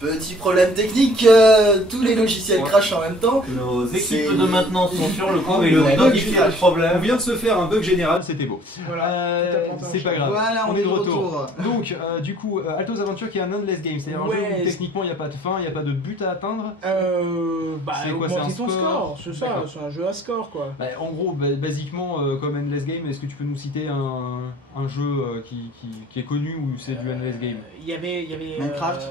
Petit problème technique, tous les logiciels crashent en même temps. Nos C'est- équipes de maintenance sont sur le coup et le Ouais. bug qui a le On problème. vient de se faire un bug général, c'était beau. Voilà, tout à planté en C'est pas chaîne. grave. Voilà, on est de retour. Donc, du coup, Altos Adventure qui est un endless game, c'est-à-dire un jeu Ouais. où techniquement il n'y a pas de fin, il n'y a pas de but à atteindre. Bah, C'est quoi, c'est augmenter un ton score score, c'est ça, D'accord. c'est un jeu à score quoi. Bah, en gros, basiquement, comme endless game, est-ce que tu peux nous citer un jeu qui est connu où c'est du endless game? Il y avait. Minecraft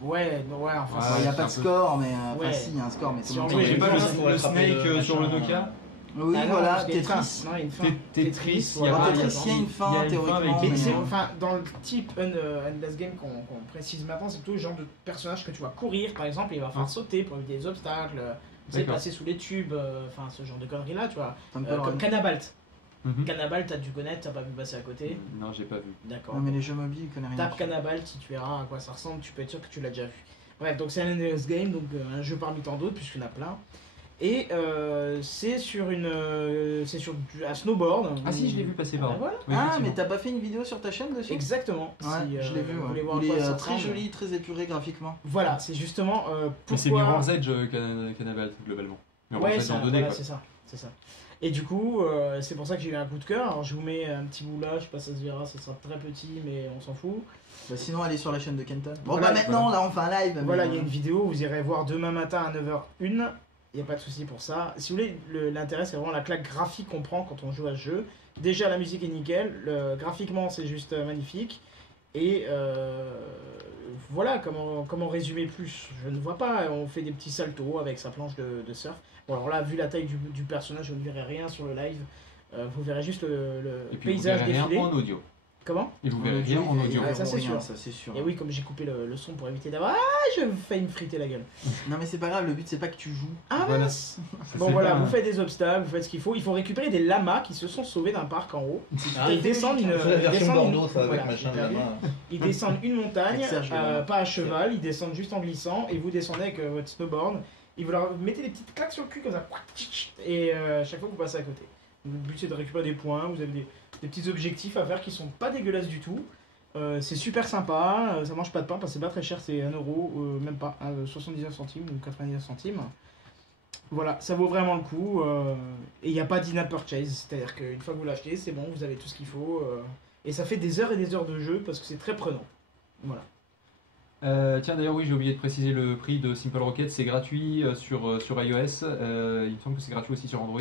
Ouais, enfin. Ouais, Il n'y a c'est pas un de peu- score, mais Ouais. enfin si, il y a un score, mais Si tout le on monde veut, J'ai sait. pas pas le Snake sur le Nokia. Oui, Ah non, voilà, parce qu'il y a une Tetris. fin. Non, il y a une fin. Tetris, il y a voilà, pas- Tetris, il y a une fin, il y a une fin théoriquement. avec Mais des- c'est, mais, enfin, dans le type Endless Game qu'on précise maintenant, c'est plutôt le genre de personnage que tu vas courir, par exemple, et il va falloir sauter pour éviter des obstacles, tu sais, D'accord. passer sous les tubes, enfin ce genre de conneries là, tu vois. Temple Run. Comme Canabalt. Mhm. Canabalt, t'as dû connaître, t'as pas vu passer à côté. Non, j'ai pas vu. D'accord. Non, mais les jeux mobiles, ils connaissent rien. Tape Canabalt, si tu verras à quoi ça ressemble, tu peux être sûr que tu l'as déjà vu. Bref, donc c'est un Endless Game, donc un jeu parmi tant d'autres, puisqu'il y en a plein. Et c'est sur un snowboard. Ah si, je l'ai vu passer Ah, par bah là. voilà. Oui, Ah, mais effectivement. t'as pas fait une vidéo sur ta chaîne dessus? Exactement. Ouais, Si, je l'ai vu. vous Ouais. voulez voir à Il quoi est ça très ressemble. joli, très épuré graphiquement. Voilà, c'est justement Mais c'est Mirror's pourquoi. Edge Cannibal globalement. Mirror's Ouais, Edge c'est en 2D voilà, quoi. c'est ça. Et du coup, c'est pour ça que j'ai eu un coup de cœur. Alors je vous mets un petit bout là, je sais pas si ça se verra, ça sera très petit, mais on s'en fout. Bah, sinon, allez sur la chaîne de Kenton. Bon, Voilà, bah maintenant, là, on fait un live. mais, Voilà, il y a une vidéo, vous irez voir demain matin à 9h01. Il n'y a pas de souci pour ça. Si vous voulez, l'intérêt c'est vraiment la claque graphique qu'on prend quand on joue à ce jeu. Déjà, la musique est nickel. Graphiquement, c'est juste magnifique. Et voilà, comment résumer plus? Je ne vois pas. On fait des petits saltos avec sa planche de surf. Bon, alors là, vu la taille du personnage, vous ne verrez rien sur le live. Vous verrez juste le Et puis vous paysage verrez rien défilé. en audio. Comment? Et vous verrez rien en audio. Ah, ça, c'est sûr. Ça, c'est sûr. Et oui, comme j'ai coupé le son pour éviter d'avoir. Ah, je failli me friter la gueule. Non, mais c'est pas grave, le but, c'est pas que tu joues. Ah, Voilà. mince. Ça, Bon c'est voilà, pas- vous faites des obstacles, vous faites ce qu'il faut. Il faut récupérer des lamas qui se sont sauvés d'un parc en haut. Ah, Ils descendent une. c'est la version descendent une- Bordeaux, ça, avec voilà, machin de j'ai la perdu. main. Ils descendent une montagne, Avec Serge Lama. pas à cheval, ils descendent juste en glissant et vous descendez avec votre snowboard. Et vous leur mettez des petites claques sur le cul comme ça. Et chaque fois que vous passez à côté. Le but c'est de récupérer des points, vous avez des petits objectifs à faire qui sont pas dégueulasses du tout. C'est super sympa, ça mange pas de pain parce que c'est pas très cher, c'est 1€, même pas, 79 centimes ou 99 centimes. Voilà, ça vaut vraiment le coup. Et il n'y a pas d'in-app purchase, c'est-à-dire qu'une fois que vous l'achetez, c'est bon, vous avez tout ce qu'il faut. Et ça fait des heures et des heures de jeu parce que c'est très prenant. Voilà. Tiens d'ailleurs oui j'ai oublié de préciser le prix de Simple Rocket, c'est gratuit sur iOS, il me semble que c'est gratuit aussi sur Android.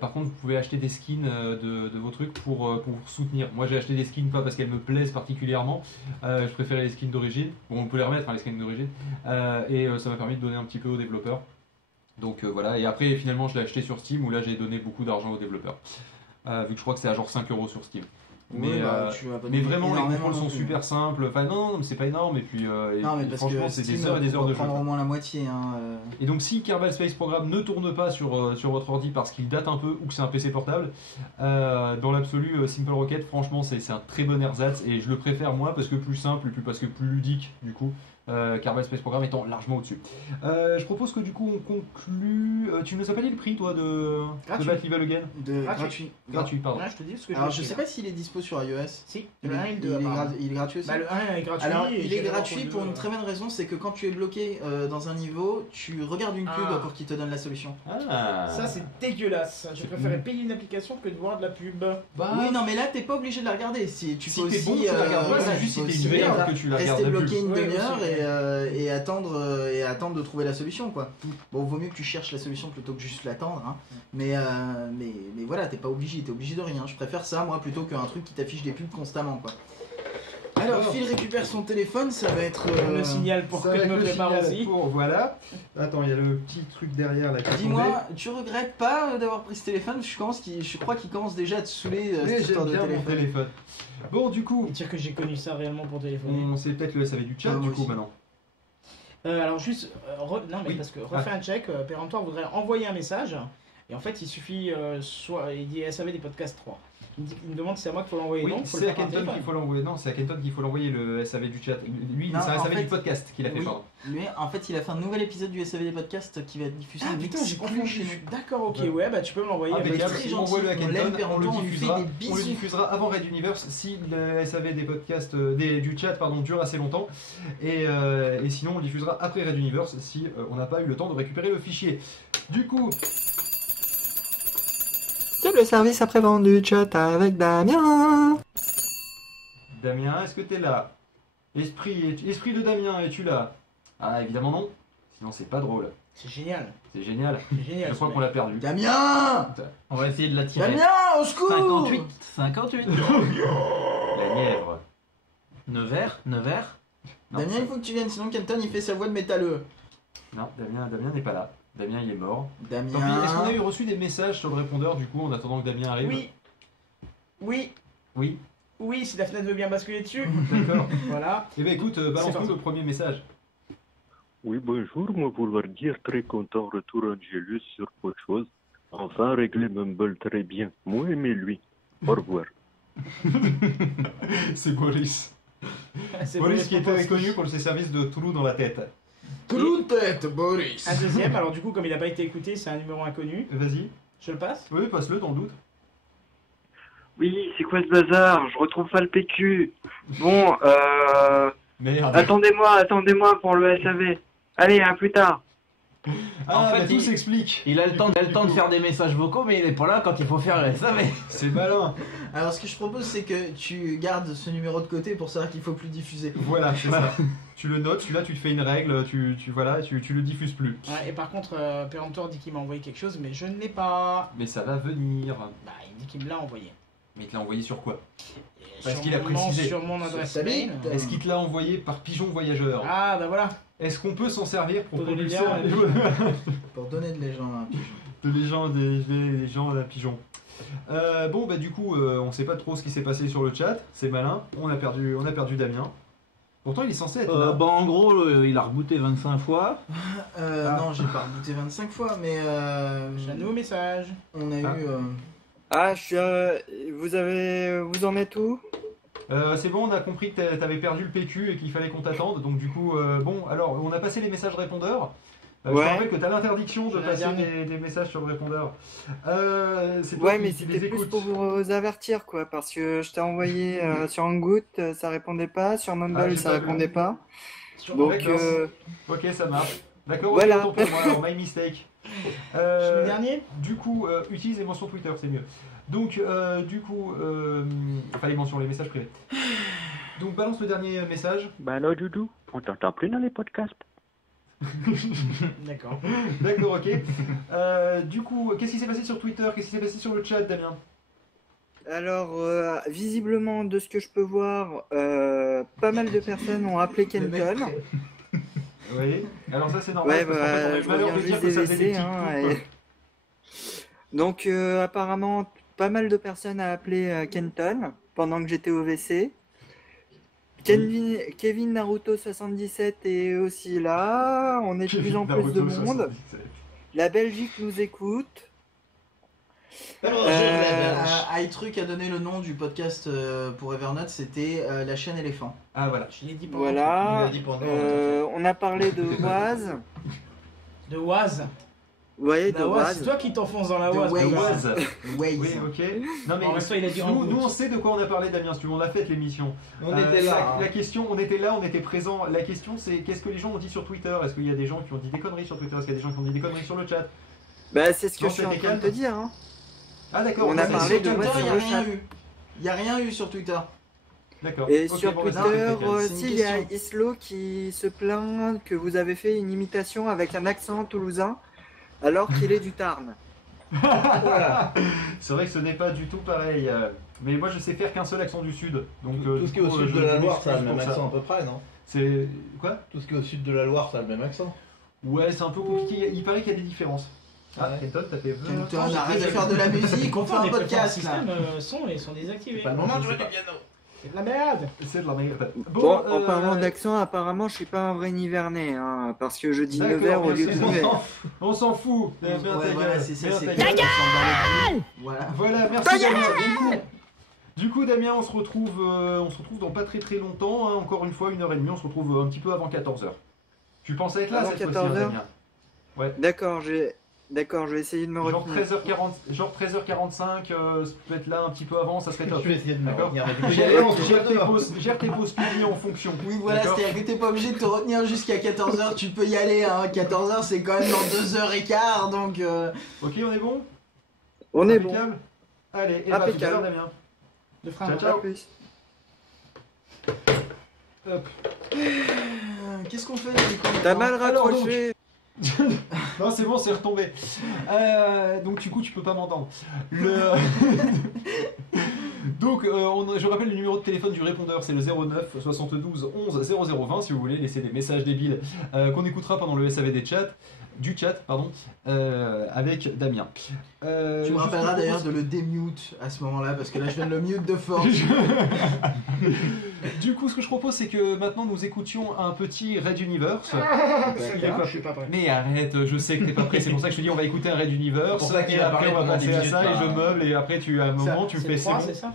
Par contre vous pouvez acheter des skins de vos trucs pour vous soutenir. Moi j'ai acheté des skins pas parce qu'elles me plaisent particulièrement, je préférais les skins d'origine, bon on peut les remettre hein, les skins d'origine, et ça m'a permis de donner un petit peu aux développeurs. Donc voilà, et après finalement je l'ai acheté sur Steam où là j'ai donné beaucoup d'argent aux développeurs, vu que je crois que c'est à genre 5€ sur Steam. Mais, Ouais, bah, tu vas pas mais donner vraiment les énormément contrôles non sont plus. super simples, enfin non mais c'est pas énorme et puis Non, mais et parce franchement que c'est Steam, des heures et des heures on de va jeu. prendre au moins la moitié. Hein, Et donc si Kerbal Space Program ne tourne pas sur votre ordi parce qu'il date un peu ou que c'est un PC portable, dans l'absolu Simple Rocket franchement c'est un très bon ersatz et je le préfère moi parce que plus simple et puis parce que plus ludique du coup. Kerbal Space Program étant largement au-dessus. Je propose que du coup on conclue. Tu nous as pas dit le prix toi de Gratuit. Bat Level Again? Gratuit. Gratuit pardon. Ouais, je te dis ce que Alors j'ai je fait, sais là. pas s'il est dispo sur iOS. Si, Il le 1 et le 2. apparemment. il est gratuit aussi. Bah, le 1 est gratuit. Alors, et il j'ai est le droit gratuit le pour 2, une très bonne raison, c'est que quand tu es bloqué dans un niveau, tu regardes une pub Ah. pour qu'il te donne la solution. Ah. Ça, c'est dégueulasse. Je préférais payer une application que de voir de la pub. Bah, Oui, non, mais là, t'es pas obligé de la regarder. Si tu si peux t'es aussi, bon, tu la regardes pas, voilà, c'est juste tu peux si t'es aussi, une merde que tu la regardes. rester la pub. bloqué une Oui, demi-heure aussi. et attendre de trouver la solution, quoi. Bon, vaut mieux que tu cherches la solution plutôt que juste l'attendre, hein. Mais voilà, t'es pas obligé, t'es obligé de rien. Je préfère ça, moi, plutôt qu'un truc qui t'affiche des pubs constamment, quoi. Alors, Alors. Phil récupère son téléphone, ça va être. Le signal pour Ça que va je être me le prépare signal aussi. pour- voilà. Attends, il y a le petit truc derrière là. qui est tombé. Dis-moi, tu regrettes pas d'avoir pris ce téléphone? Je crois qu'il commence déjà à te saouler Oui, cette histoire j'aime de bien mon téléphone. téléphone. Bon, du coup, Et dire que j'ai connu ça réellement pour téléphoner. on sait peut-être le SAV du chat Ah, du moi coup aussi. maintenant. Alors juste, non mais Oui. parce que refais un check, péremptoire voudrait envoyer un message. Et en fait, il suffit, soit il dit SAV des podcasts 3. Il me demande si c'est à moi qu'il faut l'envoyer. Oui, Non, faut le c'est à faire par Kenton téléphone. qu'il faut l'envoyer. Non, c'est à Kenton qu'il faut l'envoyer le SAV du chat. Lui, Non, c'est un en SAV fait, du podcast qu'il a fait, oui. pardon. Lui, en fait, il a fait un nouvel épisode du SAV des podcasts qui va être diffusé. Ah en putain, j'ai exclu confondu. chez nous. D'accord, ok, Ouais. ouais, bah tu peux me l'envoyer. Impeccable. très Et gentil, envoie-le à on l'aime, Kenton, Père on le Antoine, on lui fait diffusera. des On le bisous. diffusera avant Red Universe si le SAV des podcasts du chat pardon dure assez longtemps. Et sinon, on le diffusera après Red Universe si on n'a pas eu le temps de récupérer le fichier. Du coup. C'est le service après-vente du chat avec Damien. Damien, est-ce que t'es là? Esprit de Damien, es-tu là? Ah, évidemment non. Sinon, c'est pas drôle. C'est génial. C'est génial. C'est génial. Je crois qu'on l'a perdu. Damien On va essayer de l'attirer. Damien, au secours 58. La Nièvre. Nevers. Non, Damien, ça- il faut que tu viennes, sinon Kenton il fait sa voix de métalleux. Non, Damien n'est pas là. Damien, il est mort. Damien. Tant pis, est-ce qu'on a eu reçu des messages sur le répondeur du coup en attendant que Damien arrive? Oui. Oui. Oui, Oui, si la fenêtre veut bien basculer dessus. d'accord. Voilà. Eh bien écoute, balance-nous parti. le premier message. Oui, bonjour, moi vouloir dire très content retour Angelus sur autre chose. Enfin réglé Mumble très bien. Moi aimé lui. Au revoir. C'est Boris. C'est Boris bon, qui était reconnu pour ses services de trou dans la tête. Trou de tête, Boris. Un deuxième, alors du coup, comme il n'a pas été écouté, c'est un numéro inconnu. Vas-y. Je le passe. Oui, passe-le dans le doute. Oui, c'est quoi ce bazar? Je retrouve pas le PQ. Bon, Merde. attendez-moi pour le SAV. Allez, à plus tard. Ah, En fait, bah, tout il- s'explique. Il a le temps de faire des messages vocaux, mais il est pas là quand il faut faire le SAV. C'est malin. Alors, ce que je propose, c'est que tu gardes ce numéro de côté pour savoir qu'il faut plus diffuser. Voilà, c'est ça. Tu le notes, celui-là, tu te fais une règle, tu le diffuses plus. Ouais, et par contre, Péremptoire dit qu'il m'a envoyé quelque chose, mais je ne l'ai pas. Mais ça va venir. Bah, il dit qu'il me l'a envoyé. Mais il te l'a envoyé sur quoi? Et Parce qu'il a sûrement précisé. sur mon adresse sa mail. bite. Est-ce qu'il te l'a envoyé par pigeon voyageur? Ah, bah voilà. Est-ce qu'on peut s'en servir pour Pour donner propulser l'air à un Pour donner de l'argent à un pigeon. des gens d'un pigeon? Bon, bah du coup, on sait pas trop ce qui s'est passé sur le chat. C'est malin. On a perdu Damien. Pourtant, il est censé être là. Bah, en gros, il a rebooté 25 fois. Non, j'ai pas rebooté 25 fois, mais J'ai un nouveau message. on a Ah. eu. Ah, vous en êtes où? C'est bon, on a compris que t'avais perdu le PQ et qu'il fallait qu'on t'attende. Donc du coup, bon, alors on a passé les messages répondeurs. Je te Ouais. rappelle que t'as l'interdiction de C'est la passer dernière. des messages sur le répondeur. C'est toi Ouais, qui- mais qui c'était les plus écoutes. pour vous avertir, quoi, parce que je t'ai envoyé sur Hangout, ça répondait pas, sur Mumble, j'ai ça pas vu. répondait pas. D'accord. Donc, Ok, ça marche. D'accord, Voilà. autant pour moi, alors, my mistake. Je suis le dernier. Du coup, utilise les mentions Twitter, c'est mieux. Donc, du coup, enfin les mentions, les messages privés. Donc, balance le dernier message. Bah alors Doudou, on t'entend plus dans les podcasts. D'accord. D'accord, ok. Du coup, qu'est-ce qui s'est passé sur Twitter? Qu'est-ce qui s'est passé sur le chat, Damien? alors, visiblement, de ce que je peux voir, pas mal de personnes ont appelé Le mec Kenton. prêt. Oui. Alors ça, c'est normal. Ouais, parce qu'en fait, on a eu bah, le je malheur reviens de dire juste que ça des faisait des WC. petites coupes. Donc, apparemment, pas mal de personnes ont appelé Kenton pendant que j'étais au WC. Kevin Naruto 77 est aussi là. On est de plus en plus de monde. La Belgique nous écoute. iTruc a donné le nom du podcast pour Evernote, c'était la chaîne éléphant. Ah voilà. Je l'ai dit pendant. Voilà. dit pendant. On a parlé de Oise. De Oise. Vous voyez, de La Oise, Oise. c'est toi qui t'enfonces dans la De Oise. Waze. Le Oise. Waze. Oui, ok. Non mais En même temps, il a dit en nous, route. nous, on sait de quoi on a parlé, Damien. Si tu veux, on l'a fait l'émission. On était là. La question, on était là, on était présent. La question, c'est qu'est-ce que les gens ont dit sur Twitter? Est-ce qu'il y a des gens qui ont dit des conneries sur Twitter? Est-ce qu'il y a des gens qui ont dit des conneries sur le chat? Bah, c'est ce que Non, je suis en c'était train de te calme. dire. Hein. Ah d'accord. On a mais parlé sur de Twitter, Waze il n'y sur a le rien chat. eu. Il n'y a rien eu sur Twitter. D'accord. Et Ok, sur bon, bah, Twitter, c'est impeccable. C'est une s'il y a question. Islo qui se plaint que vous avez fait une imitation avec un accent toulousain alors qu'il est du Tarn. C'est vrai que ce n'est pas du tout pareil. Mais moi, je sais faire qu'un seul accent du sud. Donc Tout ce qui est au sud de la Loire, ça a le même accent à peu près, non? C'est quoi? Tout ce qui est au sud de la Loire, ça a le même accent. Ouais, c'est un peu compliqué. Il paraît qu'il y a des différences. Ah, Ouais. Kenton, t'as fait. Kenton, arrête de faire de la musique, on fait un les préférences podcast là. système son et sont désactivés. Pas le moment de jouer du piano. C'est de la merde. C'est de la merde. Bon, en parlant d'accent, apparemment, je suis pas un vrai Nivernais, hein, parce que je dis d'accord, Nevers au lieu de merci. Nevers. On s'en fout. Eh bien, Ouais, ta voilà, gueule. c'est ça, Bien, c'est ta comme ça gueule. qu'on s'en bat les couilles. Voilà. Voilà, merci Damien. Du coup, Damien, on se retrouve dans pas très très longtemps. Hein, encore une fois, 1h30. On se retrouve un petit peu avant 14h. Tu penses être là Avant cette fois-ci, 14 heures Damien? D'accord, je vais essayer de me Genre retenir. 13h40, genre 13h45, ça peut être là un petit peu avant, ça serait top. Je vais essayer de me D'accord. retenir. Gère tes pauses pipi en fonction. Oui, voilà, D'accord. c'est-à-dire que t'es pas obligé de te retenir jusqu'à 14h, tu peux y aller, hein. 14h, c'est quand même dans 2h15, donc. Ok, on est bon? On est bon. Impeccable. Allez, et bah, tout à Impeccable. l'heure, Damien. De frein. Ciao, À ciao. plus. Hop. Qu'est-ce qu'on fait là, du coup, T'as maintenant mal Alors, raccroché. Non, c'est bon, c'est retombé. Donc, du coup, tu peux pas m'entendre. Donc, je rappelle le numéro de téléphone du répondeur, c'est le 09 72 11 0020 si vous voulez laisser des messages débiles qu'on écoutera pendant le SAV du chat, avec Damien. Tu me rappelleras d'ailleurs de le démute à ce moment-là, parce que là je viens de le mute de force. Du coup, ce que je propose, c'est que maintenant nous écoutions un petit Red Universe. Je suis pas prêt. Mais arrête, je sais que t'es pas prêt, c'est pour ça que je te dis on va écouter un Red Universe. C'est pour ça qu'il et a après parlé on va pendant penser 10 à minutes, ça là. et je meuble et après tu à un moment tu C'est fais le c'est 3, bon. c'est ça?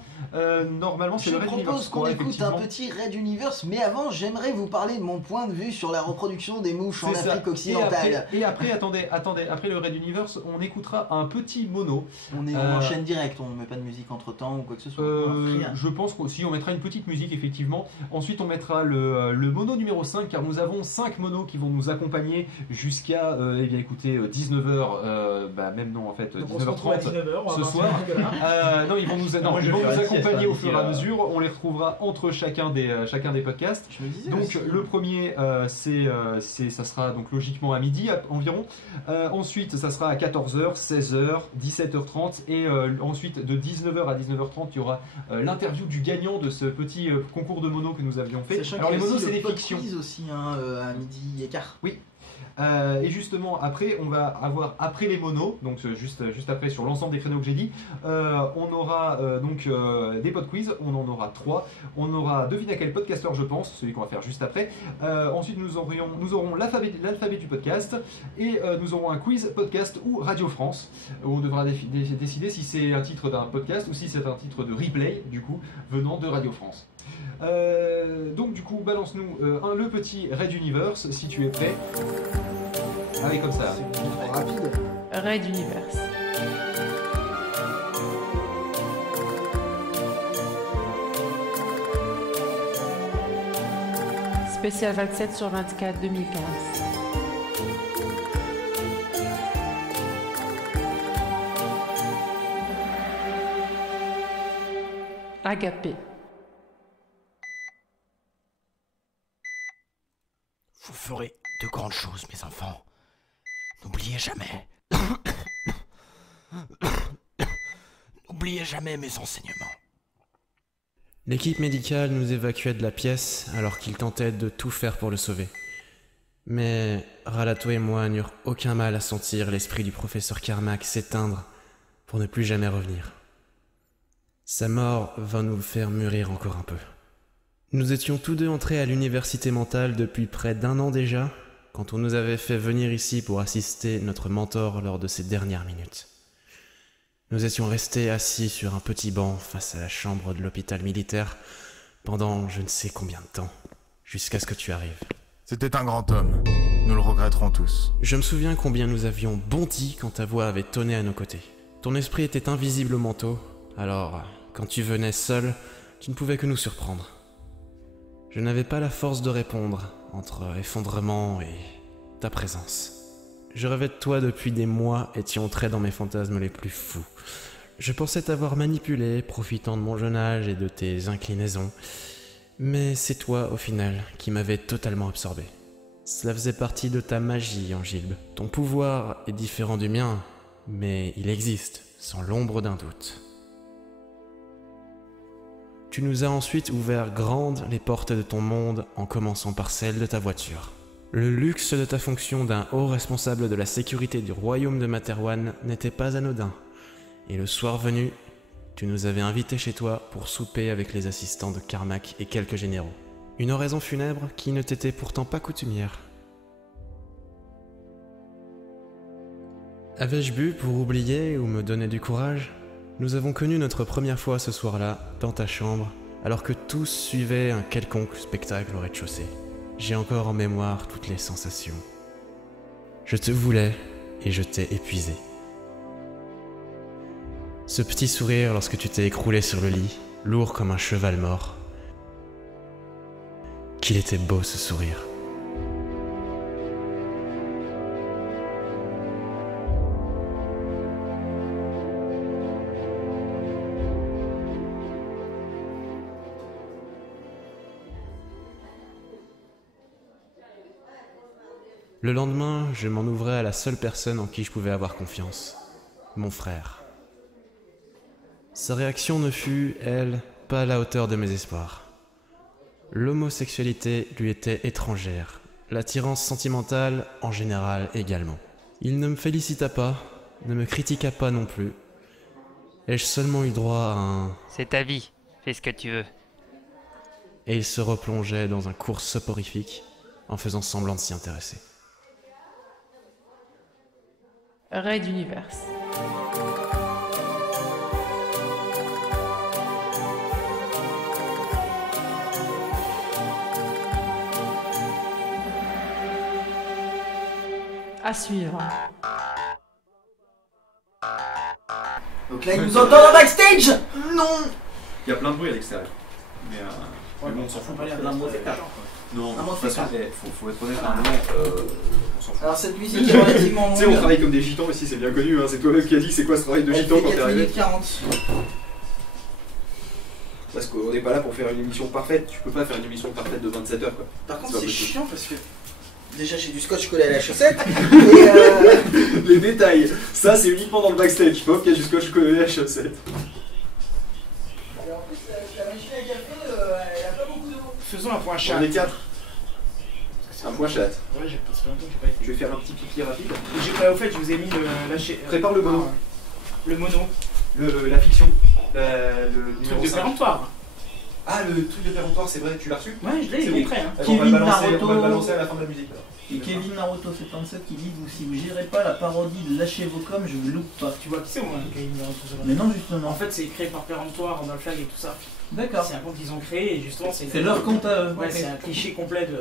Normalement c'est Je le Red propose Universe qu'on 3, écoute un effectivement. petit Red Universe, mais avant j'aimerais vous parler de mon point de vue sur la reproduction des mouches en C'est ça. Afrique occidentale. Et après, attendez, après le Red Universe, on écoutera un petit mono. On enchaîne direct, on met pas de musique entre temps ou quoi que ce soit. Rien. Je pense qu'aussi on mettra une petite musique effectivement. Ensuite on mettra le mono numéro 5 car nous avons 5 monos qui vont nous accompagner jusqu'à eh bien écoutez 19h même non en fait Donc on se retrouve à 19h30 19h. ce soir. Non, ils vont nous, non, Moi, je ils vont vais nous faire la sieste, accompagner au d'ici, fur et à mesure. On les retrouvera entre chacun des podcasts. Je me disais Donc aussi. le premier, ça sera donc logiquement à midi environ. Ensuite, ça sera à 14h, 16h, 17h30 et ensuite de 19h à 19h30, il y aura l'interview du gagnant de ce petit concours de mono que nous avions fait. Sachant Alors qu'il les y a monos, aussi c'est le des pod fictions. quiz aussi à midi et quart. Et justement après on va avoir après les monos donc juste après sur l'ensemble des créneaux que j'ai dit on aura des pod quiz, on en aura 3, on aura devine à quel podcasteur je pense, celui qu'on va faire juste après. Ensuite nous aurons l'alphabet du podcast et nous aurons un quiz podcast ou Radio France où on devra décider si c'est un titre d'un podcast ou si c'est un titre de replay du coup venant de Radio France. Donc du coup balance-nous le petit Red Universe si tu es prêt. Allez comme ça. C'est trop rapide. Red Universe. Spécial 27/24 2015. Agapé. Vous ferez de grandes choses, mes enfants. N'oubliez jamais. N'oubliez jamais mes enseignements. L'équipe médicale nous évacuait de la pièce alors qu'ils tentaient de tout faire pour le sauver. Mais Ralato et moi n'eurent aucun mal à sentir l'esprit du professeur Carmack s'éteindre pour ne plus jamais revenir. Sa mort va nous faire mûrir encore un peu. Nous étions tous deux entrés à l'université mentale depuis près d'1 an déjà, quand on nous avait fait venir ici pour assister notre mentor lors de ses dernières minutes. Nous étions restés assis sur un petit banc face à la chambre de l'hôpital militaire pendant je ne sais combien de temps, jusqu'à ce que tu arrives. C'était un grand homme, nous le regretterons tous. Je me souviens combien nous avions bondi quand ta voix avait tonné à nos côtés. Ton esprit était invisible au manteau, alors quand tu venais seul, tu ne pouvais que nous surprendre. Je n'avais pas la force de répondre entre effondrement et ta présence. Je rêvais de toi depuis des mois et tu entrais dans mes fantasmes les plus fous. Je pensais t'avoir manipulé, profitant de mon jeune âge et de tes inclinaisons. Mais c'est toi, au final, qui m'avais totalement absorbé. Cela faisait partie de ta magie, Angilbe. Ton pouvoir est différent du mien, mais il existe, sans l'ombre d'un doute. Tu nous as ensuite ouvert grandes les portes de ton monde en commençant par celle de ta voiture. Le luxe de ta fonction d'un haut responsable de la sécurité du royaume de Materwan n'était pas anodin. Et le soir venu, Tu nous avais invités chez toi pour souper avec les assistants de Carmack et quelques généraux. Une oraison funèbre qui ne t'était pourtant pas coutumière. Avais-je bu pour oublier ou me donner du courage ? Nous avons connu notre première fois ce soir-là, dans ta chambre, alors que tous suivaient un quelconque spectacle au rez-de-chaussée. J'ai encore en mémoire toutes les sensations. Je te voulais et je t'ai épuisé. Ce petit sourire lorsque tu t'es écroulé sur le lit, lourd comme un cheval mort. Qu'il était beau ce sourire. Le lendemain, je m'en ouvrais à la seule personne en qui je pouvais avoir confiance, mon frère. Sa réaction ne fut, elle, pas à la hauteur de mes espoirs. L'homosexualité lui était étrangère, l'attirance sentimentale en général également. Il ne me félicita pas, ne me critiqua pas non plus. Ai-je seulement eu droit à un... C'est ta vie, fais ce que tu veux. Et il se replongeait dans un cours soporifique en faisant semblant de s'y intéresser. Raid d'univers. À suivre. Donc là, il nous entend en backstage. Non. Il y a plein de bruit à l'extérieur. Mais bon, on s'en fout pas. Non, de toute façon, faut être honnête à un moment, on s'en fout. Alors cette musique est relativement longue. Tu sais, on travaille comme des gitans ici, c'est bien connu, hein. C'est toi-même qui as dit c'est quoi ce travail de gitan quand t'es arrivé. 4 minutes 40. Parce qu'on n'est pas là pour faire une émission parfaite, tu peux pas faire une émission parfaite de 27 heures quoi. Par contre c'est chiant parce que déjà j'ai du scotch collé à la chaussette et Les détails, ça c'est uniquement dans le backstage, pauvre qu'il y a du scotch collé à la chaussette. Et en plus la machine à café elle a pas beaucoup d'eau. Faisons un point chat. On est 4. Un point chat. Ouais, j'ai passé longtemps que j'ai pas été. Je vais faire un petit pipi rapide. Au fait, je vous ai mis le lâcher. Prépare le mono. Le mono. La fiction. Le truc de péremptoire. Ah, le truc de péremptoire, c'est vrai, tu l'as reçu? Ouais, je l'ai montré. Hein. On va le balancer à la fin de la musique. Et Kevin Naruto 77 qui dit si vous gérez pas la parodie de Lâchez vos coms, je vous loupe pas. Tu vois qui c'est moi, Kevin Naruto? Mais non, justement. En fait, c'est créé par Péremptoire, dans le flag et tout ça. D'accord. C'est un compte qu'ils ont créé et justement, c'est leur compte à eux. Ouais, c'est un cliché complet de.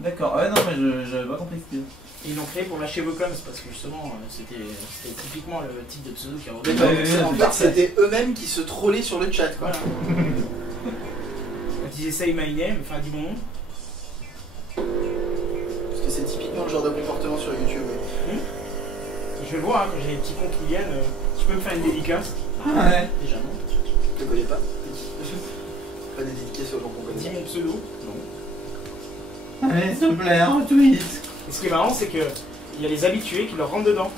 D'accord, ouais, non, mais j'avais pas compris ce que Ils l'ont créé pour Lâcher vos coms parce que justement, c'était typiquement le type de pseudo qui a en fait, c'était eux-mêmes qui se trollaient sur le chat quoi. Voilà. Quand ils essayent my name, enfin dis mon nom. Parce que c'est typiquement le genre de comportement sur YouTube. Je le vois, hein, quand j'ai des petits comptes qui viennent, tu peux me faire une dédicace? Ah ouais. Déjà non. Je te connais pas. Pas des dédicaces aux gens qu'on connaît. Dis mon pseudo? Non. Allez, s'il te plaît, un tweet. Et ce qui est marrant, c'est que il y a les habitués qui leur rentrent dedans.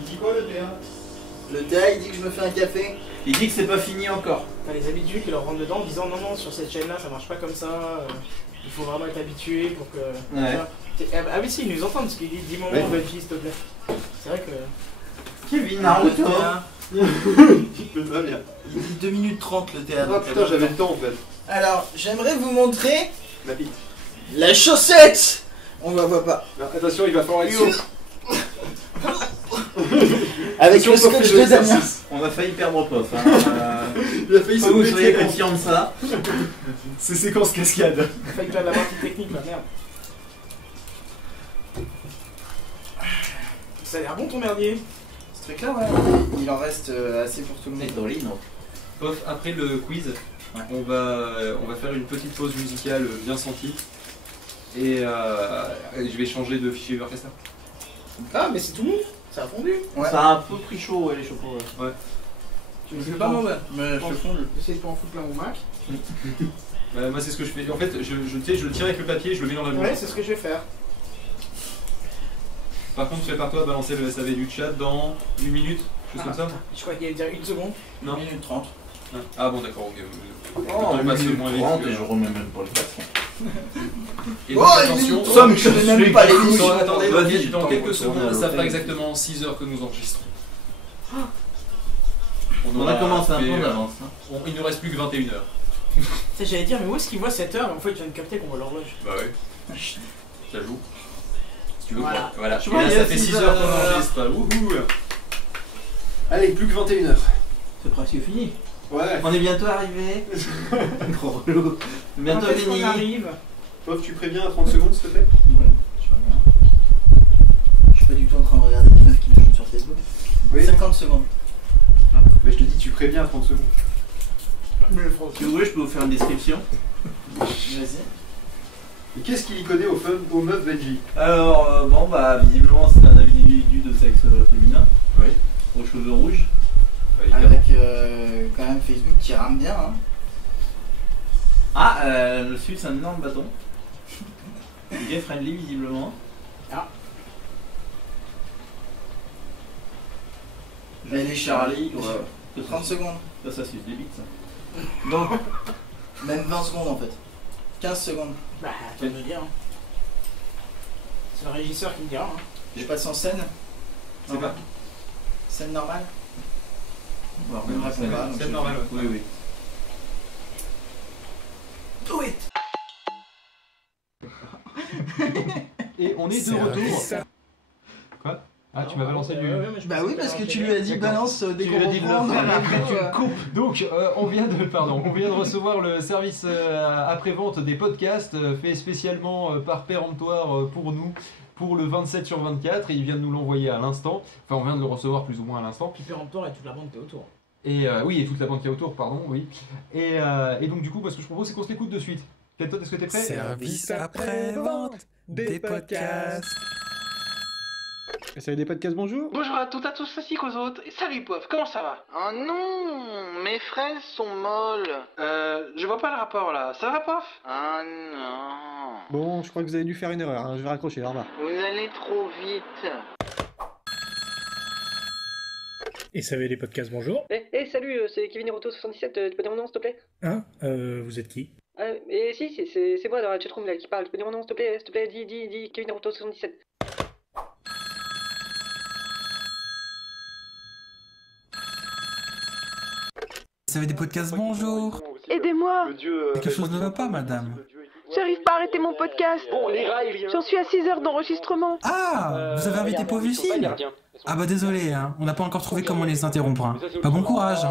Il dit quoi le TA? Le TA il dit que je me fais un café. Il dit que c'est pas fini encore. T'as les habitués qui leur rentrent dedans en disant non, sur cette chaîne là ça marche pas comme ça, il faut vraiment être habitué pour que. Ouais. Ah, mais si, ils nous entendent parce qu'il dit dis mon nom, Buffy, s'il te plaît. C'est vrai que. Kevin Naruto. Il peut pas bien. Il dit 2 minutes 30 le TA. Ah putain, j'avais le temps en fait. Alors, j'aimerais vous montrer La bite. la chaussette. On la voit pas. Alors, attention, il va falloir être sûr. Avec le scotch de Damien. On a failli perdre prof. Hein. Il a failli se vous péter. soyez conscient de ça. C'est séquence cascade. Fait que t'as la partie technique là, merde. Ça a l'air bon ton merdier. Ce truc là, ouais, il en reste assez pour tout le monde. Pof, après le quiz, on va faire une petite pause musicale bien sentie. Et je vais changer de fichier Ubercaster. Ah, mais c'est tout mou, ça a fondu. Ouais. Ça a un peu pris chaud, ouais, les chocolats. Ouais. Tu me C'est pas mauvais, mais je fonds. J'essaie de pas en foutre plein mon Mac. Moi, c'est ce que je fais. En fait, je le tire avec le papier, je le mets dans la bouche. Ouais, c'est ce que je vais faire. Par contre, prépare-toi à balancer le SAV du chat dans 1 minute, chose comme ça. Je crois qu'il allait dire 1 seconde. Non. 1 minute 30. Ah bon, d'accord, ok. Oh, On passe moins vite. et je remets même pas le patron. Et donc, attention, Somme, je connais même pas les l'émission. couilles. Attendez, Vas-y, dans quelques secondes, ça fera l'hôtel. exactement 6 heures que nous enregistrons. On On a commencé un peu en fait, avance. Il nous reste plus que 21 heures. J'allais dire, mais où est-ce qu'il voit 7 heures? En fait, tu viens de capter qu'on voit l'horloge. Bah ouais. Ça joue. Si tu veux, Voilà. voilà. Je Et vois, là, il y a ça fait 6 heures qu'on enregistre. Wouhou. Allez, plus que 21 heures. C'est presque fini. Ouais. On est bientôt arrivé. Gros relou. Bientôt Quand est-ce qu'on fini. arrive? Pof, tu préviens à 30 secondes, s'il te plaît? Ouais, je regarde. Je suis pas du tout en train de regarder des meufs qui me jouent sur Facebook. Oui. 50 secondes. Mais je te dis, tu préviens à 30 secondes. Si vous voulez, je peux vous faire une description. Vas-y. Et qu'est-ce qu'il y connaît aux meufs Benji? Alors, bon, bah, visiblement, c'est un individu de sexe féminin. Oui. Aux cheveux rouges. Avec quand même Facebook qui rame bien. Hein. Ah, le sud, c'est un énorme bâton. Gay friendly, visiblement. Ah. Elle est Charlie. Ouais. 30 secondes. Ça suce des bites, ça. Donc, même 20 secondes en fait. 15 secondes. Bah, tu vas me dire. Hein. C'est le régisseur qui me dira. Hein. Je passe en scène. C'est pas. Scène normale. Bon, Même réponds pas. C'est normal. Oui, oui. Do it. Et on est de retour. Quoi? Ah, tu m'as balancé du. Bah oui, parce que tu lui as dit balance dès qu'on reprend. Après tu le coupes. Donc on vient de recevoir le service après-vente des podcasts fait spécialement par Péremptoire pour nous pour le 27/24 et il vient de nous l'envoyer à l'instant. Enfin, on vient de le recevoir plus ou moins à l'instant. Puis Péremptoire et toute la bande qui est autour. Et oui, et toute la bande qui est autour, pardon, oui. Et donc du coup, ce que je propose, c'est qu'on se l'écoute de suite. Kenton, est-ce que t'es prêt? Service après-vente des podcasts. Salut des podcasts, bonjour. Bonjour à toutes, à tous, ainsi qu'aux autres. Et salut Pof, comment ça va? Oh non, mes fraises sont molles. Je vois pas le rapport là. Ça va Pof? Ah non. Bon, je crois que vous avez dû faire une erreur, hein. Je vais raccrocher, au revoir. Vous allez trop vite. Et ça va les podcasts, bonjour. Salut, c'est Kevin Hiroto77, tu peux dire mon nom s'il te plaît? Hein Vous êtes qui? Et si, c'est moi dans la chatroom là qui parle, tu peux dire mon nom s'il te plaît, dis Kevin Hiroto77. Ça va des podcasts, bonjour. Aidez-moi. Quelque chose ne va pas, madame. J'arrive pas à arrêter mon podcast. J'en suis à 6 heures d'enregistrement. Ah, vous avez invité pauvre Lucille? Ah bah désolé, hein. On n'a pas encore trouvé comment les interrompre. Hein. Bah bon courage.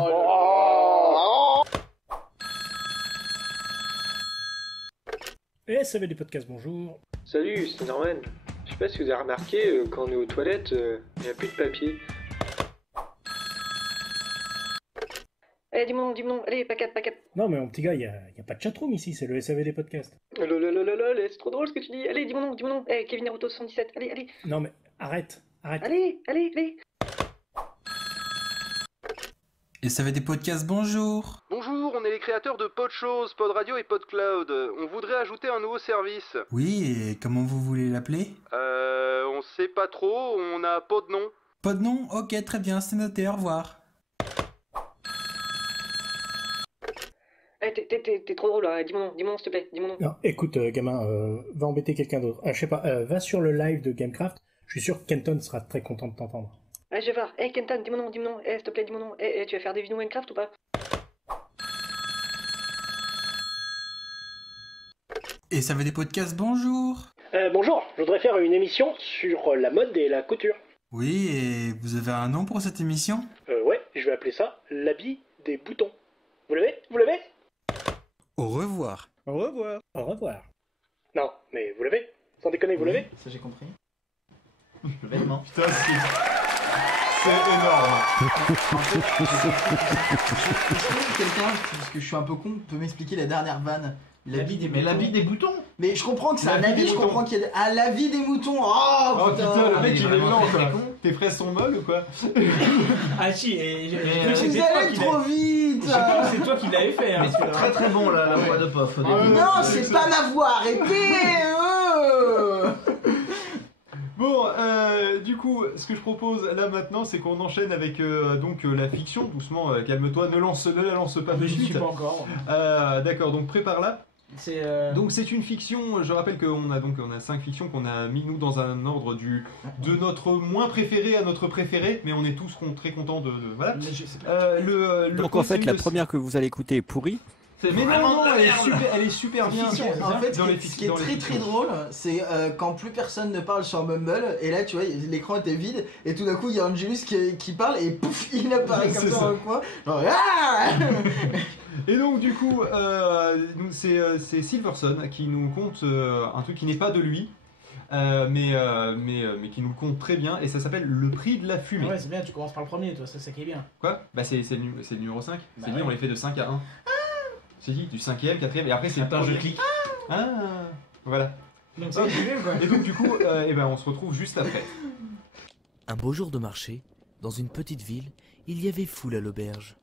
Et ça va des podcasts, bonjour. Salut, c'est Norman. Je sais pas si vous avez remarqué, quand on est aux toilettes, il n'y a plus de papier. Allez, dis mon nom, allez, paquette. Non mais mon petit gars, y a pas de chatroom ici, c'est le SAV des podcasts. C'est trop drôle ce que tu dis. Allez, dis mon nom. Kevin Hiroto77, allez. Non mais arrête. Allez. Et ça va des podcasts, bonjour. Bonjour, on est les créateurs de Podchose, Pod Radio et Podcloud. On voudrait ajouter un nouveau service. Oui, et comment vous voulez l'appeler? On sait pas trop, on n'a pas de nom. Pas de nom? Ok, très bien, c'est noté, au revoir. T'es trop drôle là, dis mon nom s'il te plaît, dis mon nom. Non, écoute gamin, va embêter quelqu'un d'autre. Je sais pas, va sur le live de Gamecraft, je suis sûr que Kenton sera très content de t'entendre. Je vais voir, Kenton, dis mon nom, s'il te plaît, dis mon nom. Tu vas faire des vidéos Minecraft ou pas? Et ça va des podcasts, bonjour. Bonjour, je voudrais faire une émission sur la mode et la couture. Oui, et vous avez un nom pour cette émission? Ouais, je vais appeler ça l'habit des boutons. Vous l'avez? Au revoir. Au revoir. Non, mais vous l'avez? Sans déconner, vous l'avez? Ça j'ai compris. Le vêtement. Putain, c'est énorme. Quelqu'un, parce que je suis un peu con, peut m'expliquer la dernière vanne. L'habit des boutons. Mais je comprends que c'est un L'habit habit, des je moutons. comprends qu'il y a à l'avis des moutons. Oh putain, le mec il est vraiment lent très quoi. con. Tes fraises sont molles ou quoi? Ah si, et Vous allez trop vite. Je pense que c'est toi qui l'avais fait. Hein, Mais c'est très très bon la voix de Pof. Non, c'est pas ma voix, arrêtez. Bon, du coup, ce que je propose là maintenant, c'est qu'on enchaîne avec la fiction. Doucement, calme-toi, ne la lance pas tout de Je suite. suis pas encore. D'accord, donc prépare-la. Donc c'est une fiction, je rappelle qu'on a 5 fictions qu'on a mis nous dans un ordre de notre moins préféré à notre préféré, mais on est tous très contents de voilà. Donc en fait la première que vous allez écouter est pourrie. Mais non, elle est super bien. En fait, ce qui est très très drôle, c'est quand plus personne ne parle sur Mumble, et là tu vois, l'écran était vide, et tout d'un coup il y a Angelus qui parle, et pouf, il apparaît comme ça dans le coin. Genre, et donc du coup, c'est Silverson qui nous conte un truc qui n'est pas de lui. Mais qui nous le compte très bien, et ça s'appelle Le Prix de la Fumée. Ouais, c'est bien, tu commences par le premier, toi, c'est ça qui est bien. Quoi ? Bah c'est le numéro 5. C'est lui, on les fait de 5 à 1. C'est dit, du 5e, 4e, et après c'est Attends, je clique. Voilà. Donc ça, et donc du coup, on se retrouve juste après. Un beau jour de marché, dans une petite ville, il y avait foule à l'auberge.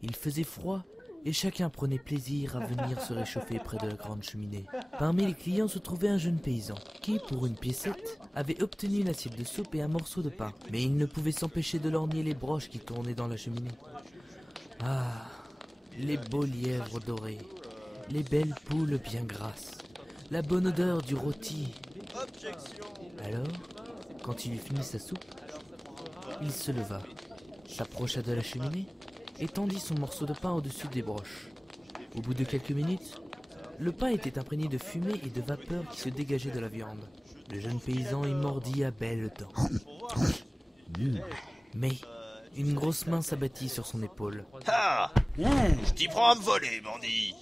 Il faisait froid, et chacun prenait plaisir à venir se réchauffer près de la grande cheminée. Parmi les clients se trouvait un jeune paysan, qui, pour une piécette, avait obtenu une assiette de soupe et un morceau de pain. Mais il ne pouvait s'empêcher de lorgner les broches qui tournaient dans la cheminée. Ah, les beaux lièvres dorés, les belles poules bien grasses, la bonne odeur du rôti. Alors, quand il eut fini sa soupe, il se leva, s'approcha de la cheminée et tendit son morceau de pain au-dessus des broches. Au bout de quelques minutes, le pain était imprégné de fumée et de vapeur qui se dégageaient de la viande. Le jeune paysan y mordit à belles dents. Mais une grosse main s'abattit sur son épaule. Ah, je t'y prends à me voler, bandit.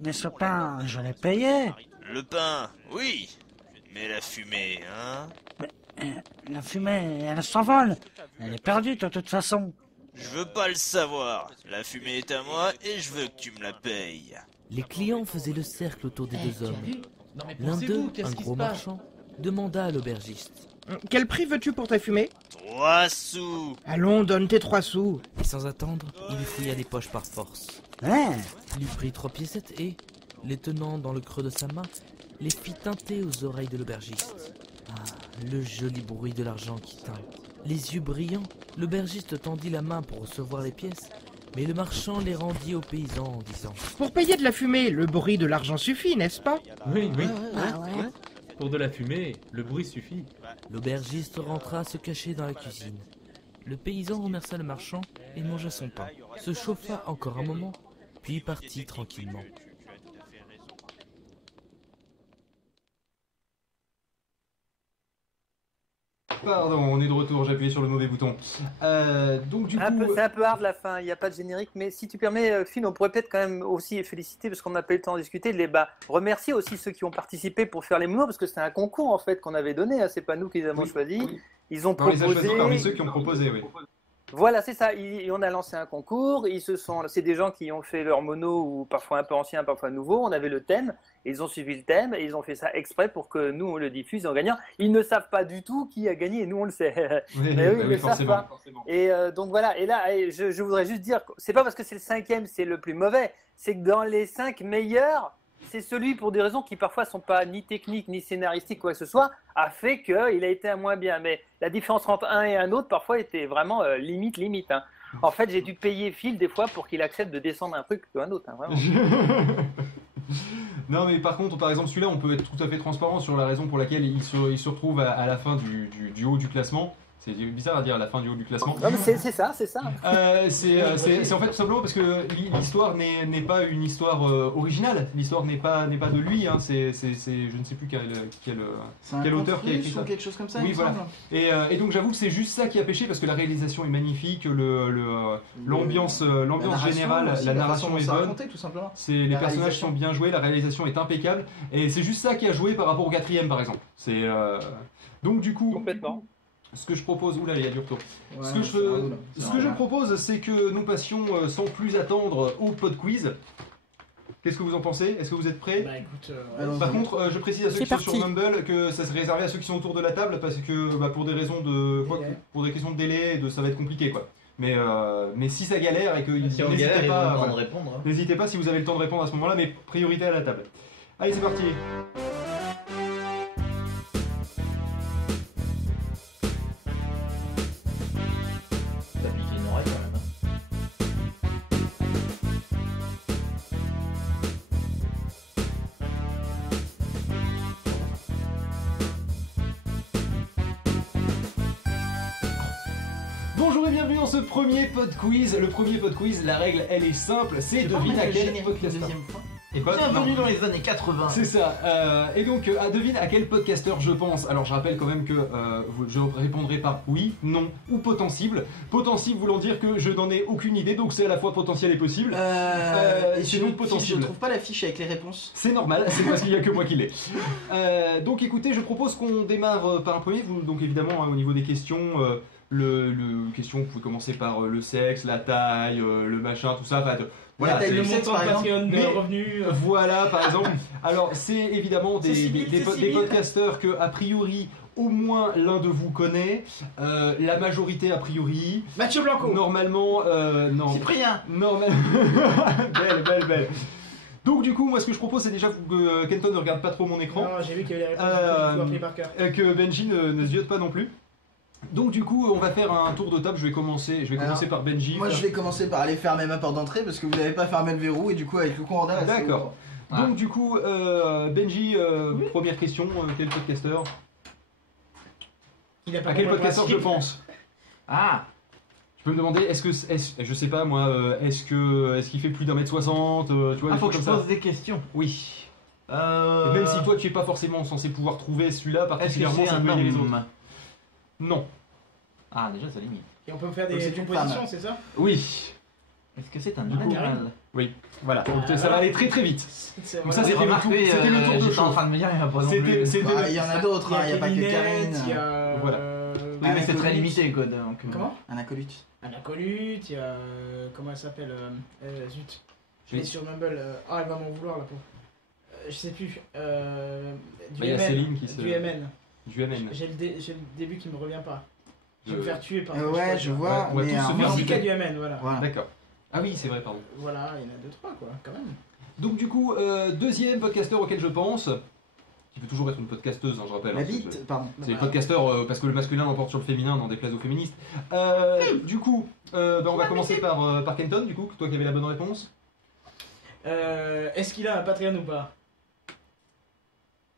Mais ce pain, je l'ai payé. Le pain, oui. Mais la fumée, hein? La fumée, elle s'envole. Elle est perdue de toute façon. Je veux pas le savoir. La fumée est à moi et je veux que tu me la payes. Les clients faisaient le cercle autour des deux hommes. L'un d'eux, un gros marchand, demanda à l'aubergiste. Quel prix veux-tu pour ta fumée? 3 sous. Allons, donne tes 3 sous. Et sans attendre, il lui fouilla les poches par force. Il lui prit 3 piécettes et, les tenant dans le creux de sa main, les fit teinter aux oreilles de l'aubergiste. Ah, le joli bruit de l'argent qui tinte. Les yeux brillants, l'aubergiste tendit la main pour recevoir les pièces, mais le marchand les rendit au paysan en disant « Pour payer de la fumée, le bruit de l'argent suffit, n'est-ce pas ?» Oui. Pour de la fumée, le bruit suffit. L'aubergiste rentra se cacher dans la cuisine. Le paysan remercia le marchand et mangea son pain, se chauffa encore un moment, puis partit tranquillement. Pardon, on est de retour, j'ai appuyé sur le mauvais bouton. Donc du coup... C'est un peu hard la fin, il n'y a pas de générique, mais si tu permets, Finn, on pourrait peut-être quand même aussi féliciter, parce qu'on n'a pas eu le temps de discuter, remercier aussi ceux qui ont participé pour faire les monos, parce que c'était un concours en fait qu'on avait donné, hein, c'est pas nous qui les avons choisis. Ils ont proposé... On les a choisis parmi ceux qui ont proposé, oui. Voilà, c'est ça. On a lancé un concours. C'est des gens qui ont fait leur mono, ou parfois un peu anciens, parfois nouveaux. On avait le thème, et ils ont suivi le thème, et ils ont fait ça exprès pour que nous on le diffuse en gagnant. Ils ne savent pas du tout qui a gagné, et nous on le sait. Mais eux, ils ne le savent pas. Et donc voilà. Et là, je voudrais juste dire, c'est pas parce que c'est le 5e, c'est le plus mauvais. C'est que dans les 5 meilleurs, c'est celui, pour des raisons qui parfois sont pas ni techniques ni scénaristiques quoi que ce soit, a fait qu'il a été un moins bien. Mais la différence entre un et un autre parfois était vraiment limite. Hein. En fait, j'ai dû payer Phil des fois pour qu'il accepte de descendre un truc qu'un autre. Hein, vraiment. Non, mais par contre, par exemple, celui-là, on peut être tout à fait transparent sur la raison pour laquelle il se retrouve à la fin du haut du classement. C'est bizarre à dire à la fin du haut du classement. Non, mais c'est ça. C'est en fait tout simplement parce que l'histoire n'est pas une histoire originale. L'histoire n'est pas de lui. Hein. C'est je ne sais plus quel auteur qui a écrit ça. Quelque chose comme ça. Oui, voilà. Et donc j'avoue que c'est juste ça qui a pêché parce que la réalisation est magnifique, l'ambiance générale, la narration est bonne. Les personnages sont bien joués, la réalisation est impeccable et c'est juste ça qui a joué par rapport au 4e par exemple. Donc du coup. Complètement. Ce que je propose, oula, il y a du retour. Ce que je propose, c'est que nous passions sans plus attendre au pod quiz. Qu'est-ce que vous en pensez? Est-ce que vous êtes prêts? Par contre, je précise à ceux qui sont sur Mumble que ça serait réservé à ceux qui sont autour de la table parce que pour des raisons pour des questions de délai, ça va être compliqué quoi. Mais si ça galère et que n'hésitez pas si vous avez le temps de répondre à ce moment-là, mais priorité à la table. Allez, c'est parti. Bonjour et bienvenue dans ce premier pod quiz. Le premier pod quiz, la règle elle est simple, c'est devine à quel podcasteur. Et quoi? Bienvenue dans les années 80. C'est ça. Et donc, devine à quel podcasteur je pense. Alors, je rappelle quand même que je répondrai par oui, non ou potentible. Potentible voulant dire que je n'en ai aucune idée, donc c'est à la fois potentiel et possible. Et c'est donc potentiel. Je trouve pas la fiche avec les réponses. C'est normal, c'est parce qu'il n'y a que moi qui l'ai. Donc, écoutez, je propose qu'on démarre par un premier. Donc, évidemment, au niveau des questions. Question, vous pouvez commencer par le sexe, la taille, le machin, tout ça. Voilà, le montant de Patreon de revenus. Voilà, par exemple. Alors, c'est évidemment des podcasteurs que, a priori, au moins l'un de vous connaît. La majorité, a priori. Mathieu Blanco. Normalement, non. Cyprien. Normalement. Belle. Donc du coup, moi ce que je propose c'est déjà que Kenton ne regarde pas trop mon écran. Non, j'ai vu qu'il y avait les réponses tout appris par cœur. Que Benji ne ziote pas non plus. Donc du coup, on va faire un tour de table. Je vais commencer par Benji. Moi, je vais commencer par aller fermer ma porte d'entrée parce que vous n'avez pas fermé le verrou et du coup, avec le commandant. D'accord. Donc du coup, Benji, première question, quel podcasteur? À quel podcasteur je pense? Ah. Tu peux me demander, je sais pas moi, est-ce qu'il fait plus d'1m60, tu vois? Faut que je pose des questions. Oui. Et même si toi tu es pas forcément censé pouvoir trouver celui-là particulièrement, ça peut aider les autres. Non. Ah, déjà, ça limite. Et on peut me faire des propositions, c'est ça? Oui. Est-ce que c'est un animal? Oui. Voilà. Donc, ça va aller très très vite. Donc ça, c'était le tour de J'étais show. en train de me dire, il n'y en a pas non plus. Il y en a d'autres, il n'y a pas que Karine. Voilà. Oui, mais c'est très limité, quoi. Donc, comment? Un acolyte. Un acolyte, il y a... comment elle s'appelle? Zut. Je l'ai sur Mumble. Ah, elle va m'en vouloir, la pauvre. Je sais plus. Il y a Céline qui se... Du MN. Du MN. J'ai le début qui me revient pas. Je vais me faire tuer par ouais, je vois. Mais musique à du MN, voilà. D'accord. Ah oui, c'est vrai, pardon. Voilà, il y en a 2-3 quoi, quand même. Donc du coup, deuxième podcasteur auquel je pense, qui peut toujours être une podcasteuse, hein, je rappelle. La bite, pardon. C'est les podcasteurs parce que le masculin l'emporte sur le féminin dans des places aux féministes. Du coup, on va commencer par Kenton, du coup, toi qui avais la bonne réponse. Est-ce qu'il a un Patreon ou pas?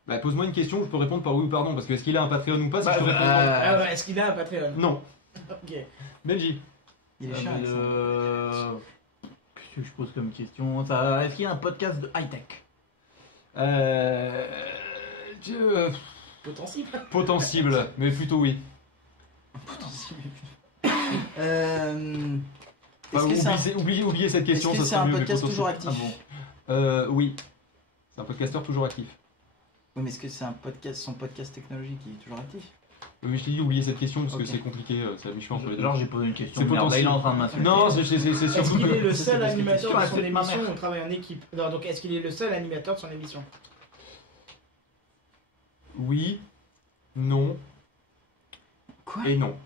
Bah, pose-moi une question, je peux répondre par oui ou par non, parce que est-ce qu'il a un Patreon ou pas, si je te réponds ouais, est-ce qu'il a un Patreon? Non. Ok. Benji. Il est chiant. Qu'est-ce que je pose comme question? Est-ce qu'il y a un podcast de high-tech? Potentible, mais plutôt oui. Potentible. Oubliez cette question. Est-ce que c'est un podcast toujours actif? Oui. C'est un podcasteur toujours actif. Oui, mais est-ce que c'est son podcast technologique qui est toujours actif? Oui, je t'ai dit oubliez cette question parce que c'est compliqué, c'est à mi-chemin entre les deux. Genre j'ai posé une question, c'est potentiel. Il est en train de m'insulter. Non, c'est surtout Est-ce qu'il est le seul animateur de son c'est émission ou on travaille en équipe? Non, donc est-ce qu'il est le seul animateur de son émission? Oui, non. Quoi? Et non.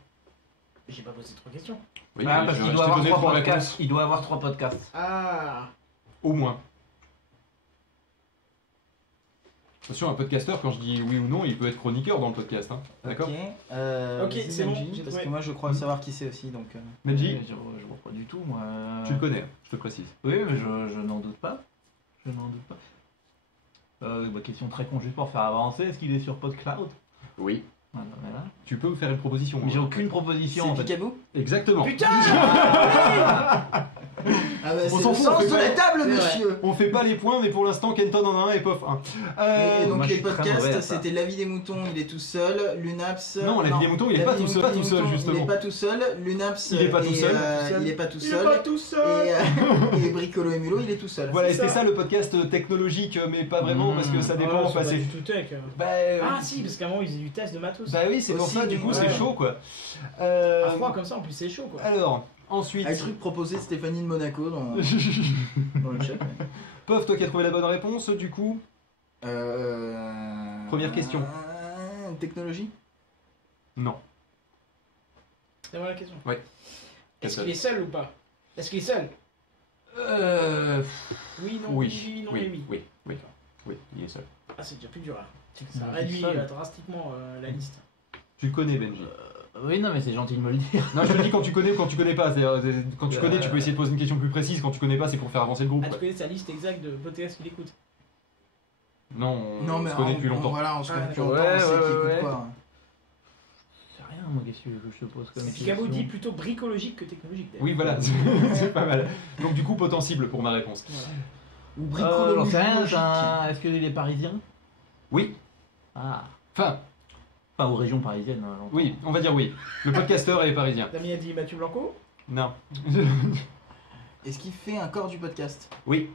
J'ai pas posé 3 questions. Oui, parce qu'il doit avoir 3 podcasts. Il doit avoir 3 podcasts. Ah. Au moins. Attention, un podcasteur, quand je dis oui ou non, il peut être chroniqueur dans le podcast, hein. D'accord? Ok, c'est bon. Parce que moi je crois savoir qui c'est aussi, donc... Benji? Je vois pas du tout, moi. Tu le connais, je te précise. Oui, mais je n'en doute pas. Je n'en doute pas. Question très con, juste pour faire avancer, est-ce qu'il est sur PodCloud? Oui. Voilà. Tu peux me faire une proposition. Mais j'ai aucune proposition. C'est Picaboo? Exactement. Putain. Ah bah, c'est le sens de la table, monsieur. On fait pas les points, mais pour l'instant, Kenton en a un et Pof 1. Et donc les podcasts, c'était L'avis des moutons, il est tout seul. Lunaps. Non, L'avis des moutons, il est pas tout seul, justement. Il est pas tout seul. Lunaps. Il est pas tout seul. Il est pas tout seul. Et Bricolo et Mulot, il est tout seul. Voilà, c'était ça le podcast technologique, mais pas vraiment parce que ça dépend. C'est pas du tout tech. Ah si, parce qu'à un moment ils faisaient du test de matos. Bah oui, c'est pour ça, du coup, c'est chaud quoi. À froid comme ça, en plus, c'est chaud quoi. Alors, ensuite. Un truc proposé de Stéphanie de Monaco dans le chat. Pof, toi qui as trouvé la bonne réponse, du coup. Première question. Technologie? Non. C'est moi la question. Ouais. Est-ce qu'il est seul ou pas? Est-ce qu'il est seul? Oui, non, oui, non, oui, il est seul. Ah, c'est déjà plus dur là. Ça réduit drastiquement la liste. Tu le connais, Benji? Oui, non, mais c'est gentil de me le dire. Non, je te dis quand tu connais ou quand tu connais pas. Quand tu connais, tu peux essayer de poser une question plus précise. Quand tu connais pas, c'est pour faire avancer le groupe. Ah, tu connais sa liste exacte de podcasts qu'il écoute? Non, on se connaît depuis longtemps. Voilà, on se connaît depuis longtemps, on sait qui écoute quoi. C'est rien, moi, qu'est-ce que je te pose comme question? Picabo dit plutôt bricologique que technologique. d'ailleurs. Oui, voilà, c'est pas mal. Donc, du coup, potentible pour ma réponse. Voilà. Ou J'en sais rien, bricologique. est-ce qu'il est parisien? Oui. Ah. Enfin, aux régions parisiennes. J'entends. oui, on va dire oui. Le podcasteur est parisien. Damien a dit Mathieu Blanco. Non. Est-ce qu'il fait un corps du podcast? Oui.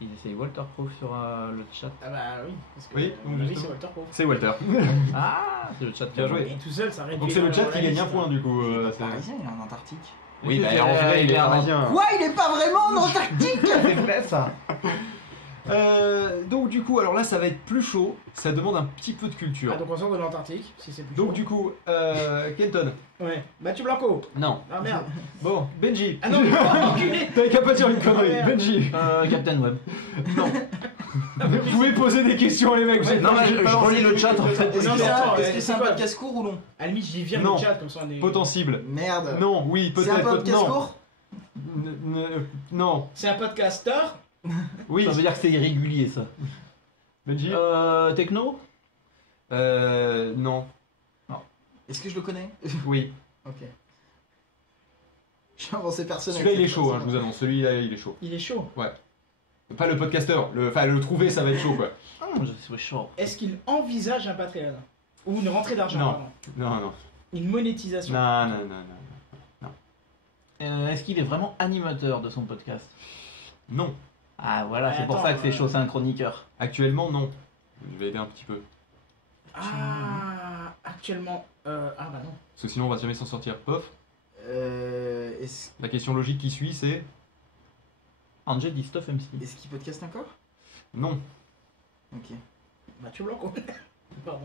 Il essaye Walterproof sur le chat. Ah bah oui, parce que Oui, mon avis, justement. c'est Walter Pro. C'est Walter. Ah, c'est le chat qui Bien a joué. Et tout seul, ça réduit. Donc c'est le chat la qui gagne un liste. point du coup. C'est parisien, il est en Antarctique. Oui, bah en vrai il est parisien. Quoi? Il est pas vraiment en Antarctique? C'est vrai ça. Donc du coup, alors là ça va être plus chaud, ça demande un petit peu de culture. Ah, donc on sort de l'Antarctique, si c'est plus Donc chaud. du coup, Kenton. Ouais. Mathieu Blanco. Non. Ah merde. Bon, Benji. Ah non, mais enculé. T'avais qu'à pas dire une connerie. Ah, merde. Benji. Captain Web. Vous pouvez poser des questions les mecs. Non, mais je relis le chat en fait. Est-ce Non, que mais attends, est-ce que c'est un quoi podcast court ou long? À la limite, j'y viens Non. le chat comme ça on est. Potentible. Merde. Non, oui, C'est peut-être. un podcast non. court? Non. C'est un podcaster. Oui. Ça veut dire que c'est irrégulier ça. Benji. Techno? Non. Est-ce que je le connais? Oui. Ok. Je suis avancé personnel. Celui-là il est chaud, hein, je vous annonce. Celui-là il est chaud. Il est chaud. Ouais. Pas le podcasteur. Enfin, le trouver ça va être chaud quoi. Ah, je suis chaud. Est-ce qu'il envisage un Patreon ou une rentrée d'argent? Non. pardon. Non, non. Une monétisation. Non, non, non, non. Est-ce qu'il est vraiment animateur de son podcast? Non. Ah voilà, Mais c'est pour attends, ça que c'est chaud, c'est un chroniqueur. Actuellement, non. Je vais aider un petit peu. Ah, actuellement. Ah bah non. Parce que sinon, on va jamais s'en sortir. Pof. Est-ce La question logique qui suit, c'est Angel dit Stuff MC. est-ce qu'il podcast encore? non. Ok. Mathieu Blanco. Pardon.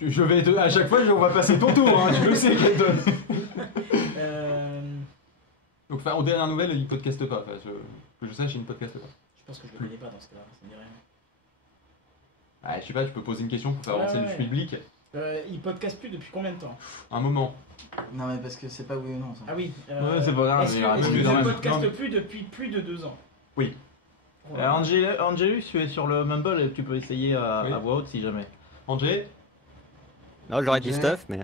Je vais à chaque fois, on va passer ton tour. Hein, tu le sais, Kenton. Donc, enfin, aux dernières nouvelles, il podcaste pas. Enfin, que je sache, il ne podcaste pas. Je pense que je le connais pas dans ce cas-là, ça me dit rien. Ah, je sais pas, tu peux poser une question pour faire avancer Ouais, le ouais. public. Il podcast plus depuis combien de temps? Un moment. Non, mais parce que c'est pas oui ou non ça. Ah oui. Ouais, c'est pas grave, Est-ce il y aura qu'il plus ne quand même. podcast Non. plus depuis plus de 2 ans? Oui. Angelus, tu es sur le Mumble et tu peux essayer à voix haute si jamais. Angé? Non, j'aurais dit Ouais. stuff, mais.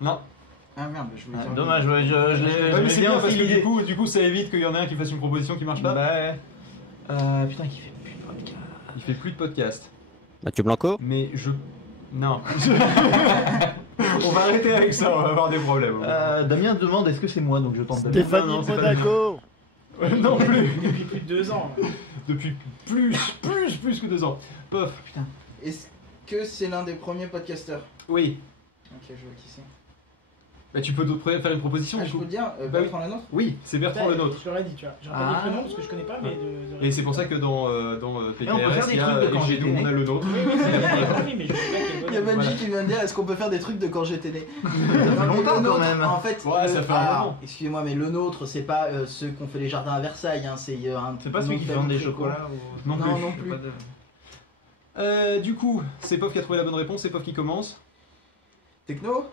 Non. Ah merde, je voulais dire. Dommage, ouais, je Ouais, mais l'ai c'est bien bien parce aussi que l'idée. du coup, ça évite qu'il y en ait un qui fasse une proposition qui marche pas. Bah, putain, qui fait plus de podcast. Il fait plus de podcast. Mathieu Blanco. Mais je. Non. On va arrêter avec ça, on va avoir des problèmes. Damien demande est-ce que c'est moi, donc je tente Damien. Stéphanie Non, c'est pas Monaco. Non plus. Depuis plus de 2 ans. Depuis plus que 2 ans. Pof. Putain. Est-ce que c'est l'un des premiers podcasteurs? Oui. Ok, je vois qui c'est. Bah, tu peux faire une proposition Ah, du je coup. peux le dire? Bah oui. Bertrand Lenôtre? Oui, c'est Bertrand Lenôtre. Je l'aurais dit, tu vois. J'aurais pas dit le prénom parce que je connais pas, mais Et c'est pour ça que dans Et on peut faire PKRS, des il y trucs a de quand et chez j'étais nous, né. on a le nôtre. Oui, oui, c'est bien, oui, mais je sais pas quel Il y a bonhomme. Benji qui vient de dire est-ce qu'on peut faire des trucs de quand j'étais né? Ça fait longtemps Le quand nôtre, même. En fait, Ouais, ça fait un moment. excusez-moi, mais le nôtre, c'est pas ceux qu'on fait les jardins à Versailles, hein, c'est un. C'est pas celui qui vend des chocolats ou... Non plus. Non, non plus. Du coup, c'est Pof qui a trouvé la bonne réponse, c'est Pof qui commence. Techno?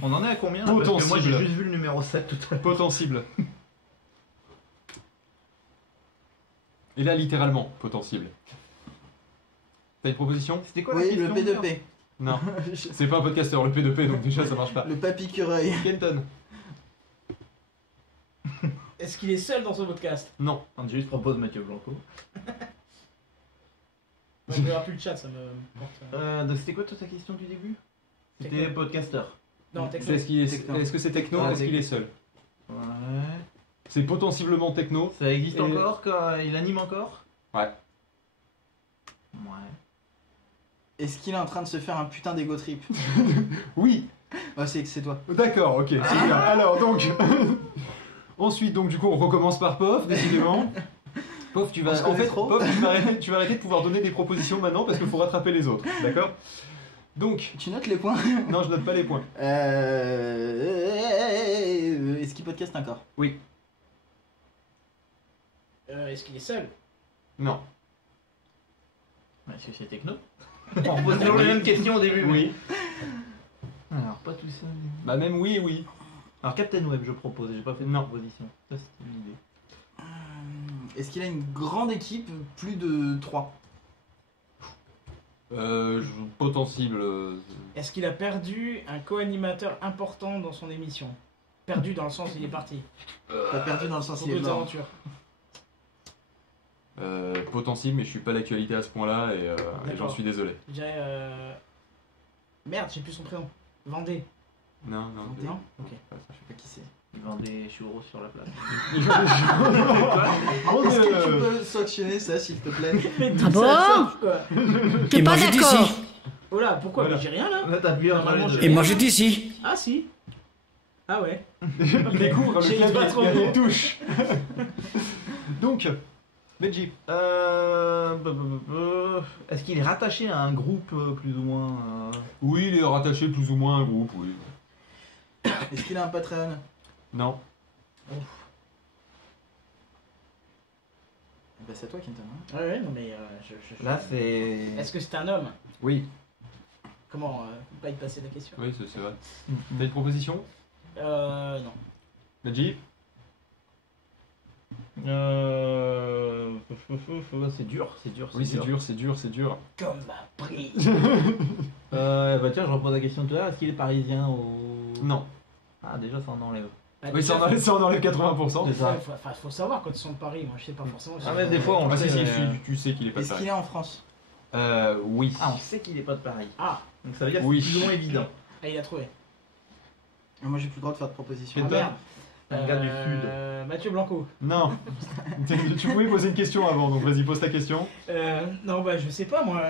On en est à combien là? Parce que moi Potentible. j'ai juste vu le numéro 7 tout à l'heure. Potentible. Et là, littéralement, potentible. T'as une proposition? C'était quoi la Oui, question? le P2P. Non. C'est pas un podcasteur, le P2P, donc déjà ça marche pas. Le papy-cureuil. Kenton? Est-ce qu'il est seul dans ce podcast? Non. Angelus propose Mathieu Blanco. Je ne verrai plus le chat, ça me porte. Donc c'était quoi toute ta question du début? C'était Techno. podcasteur. Non, techno. C'est Techno. Est-ce que c'est techno? Ah, Est-ce qu'il est seul? Ouais. C'est potentiellement techno. Ça existe Et- encore quand il anime encore? Ouais. Ouais. Est-ce qu'il est en train de se faire un putain d'ego trip? Oui. Ah, c'est toi. D'accord, ok. C'est bien. Alors donc. Ensuite, donc du coup, on recommence par Pof, décidément. Pof, tu vas. On se En connaît fait, trop. Pof, tu vas arrêter de pouvoir donner des propositions maintenant parce qu'il faut rattraper les autres. D'accord? Donc. Tu notes les points? Non, je note pas les points. Est-ce qu'il podcast encore? Oui. Est-ce qu'il est seul? Non. Est-ce que c'est techno? On repose toujours les mêmes questions au début. Oui. Alors, pas tout ça. Bah, même oui, oui. Alors, Captain Web, je propose, j'ai pas fait de proposition. Ça, c'était une idée. Est-ce qu'il a une grande équipe? Plus de 3? Potentiel. Est-ce qu'il a perdu un co-animateur important dans son émission? Perdu dans le sens il est parti. Pas perdu dans le sens Pour il est d'autres mort. aventures. Potentiel, mais je suis pas d'actualité à ce point-là et j'en suis désolé. Je dirais. Merde, j'ai plus son prénom. Vendée. Non. Non. Ok. Je sais pas qui c'est. Il vend des churros sur la place. Est-ce que tu peux sanctionner ça, s'il te plaît? Ah bon? T'es pas d'accord? Oh là, pourquoi? Mais j'ai rien là. Là, t'as bu un Et moi j'étais ici. Ah si. Ah ouais. Il découvre J'ai le pas trop clavier, il bon. touche. Donc, Benji. Est-ce qu'il est rattaché à un groupe plus ou moins Oui, il est rattaché plus ou moins à un groupe, oui. Est-ce qu'il a un Patreon? Non. Bah c'est à toi, Kenton. Hein. Ouais, non mais. Là, c'est. Est-ce que c'est un homme? Oui. Comment pas y passer la question? Oui, c'est vrai. T'as une proposition? Non. Benji? C'est dur. Oui, c'est dur. Comme ma prise. Bah tiens, je repose la question tout à l'heure. Est-ce qu'il est parisien ou... Non. Ah, déjà, ça en enlève. Oui, ça en enlève 80%. C'est ça. Faut savoir quand ils sont de Paris. Moi, je sais pas forcément. Ah, mais des fois, on Ah, sait. si, tu sais qu'il est pas de Est-ce Paris. qu'il est en France? Oui. Ah, on sait qu'il est pas de Paris. Ah. Donc ça veut dire que Oui. c'est plus ou moins évident. Ah, il a trouvé. Moi, j'ai plus le droit de faire de proposition. Kenton? Merde. Un gars du Sud. Mathieu Blanco. Non. Tu pouvais poser une question avant, donc vas-y, pose ta question. Non, bah je sais pas moi.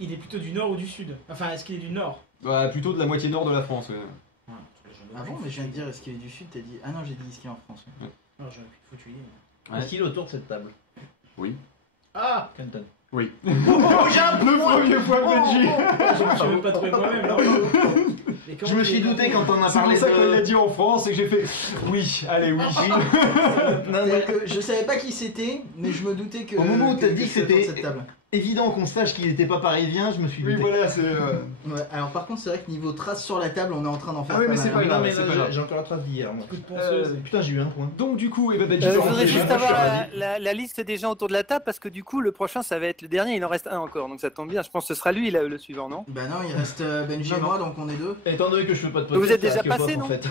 Il est plutôt du nord ou du sud? Enfin, est-ce qu'il est du nord? Bah, plutôt de la moitié nord de la France. Ah bon, mais je viens de dire est-ce qu'il est du sud, t'as dit. Ah non, j'ai dit est-ce qu'il est en France. Ouais. Non, j'aurais pu foutre l'idée. Est-ce qu'il est autour de cette table? Oui. Ah! Kenton. Oui. Oh, j'ai un Le premier point, Benji. Je me suis même pas trouvé moi-même là. Je me suis douté quand on a C'est parlé pour ça qu'il a de... dit en France et que j'ai fait oui, allez, oui. C'est-à-dire que je savais pas qui c'était, mais je me doutais que. Au moment où t'as dit que c'était autour de c'était cette table. évident qu'on sache qu'il était pas parisien, je me suis douté. Oui, voilà, c'est. Ouais, alors par contre, c'est vrai que niveau trace sur la table, on est en train d'en faire. Ah oui, mais mal, c'est hein. pas grave. Non, mais c'est pas là, grave. j'ai encore la trace d'hier. Moi. Coup de ponceuse. Putain, j'ai eu un point. Donc, du coup, Benji, Je voudrais juste avoir la liste des gens autour de la table parce que du coup, le prochain, ça va être le dernier. Il en reste un encore, donc ça tombe bien. Je pense que ce sera lui le suivant, non? Bah non, il reste Benji et moi, donc on est deux. Étant donné que je fais pas de podcast, Vous êtes déjà ça risque passé, pas, non? en fait.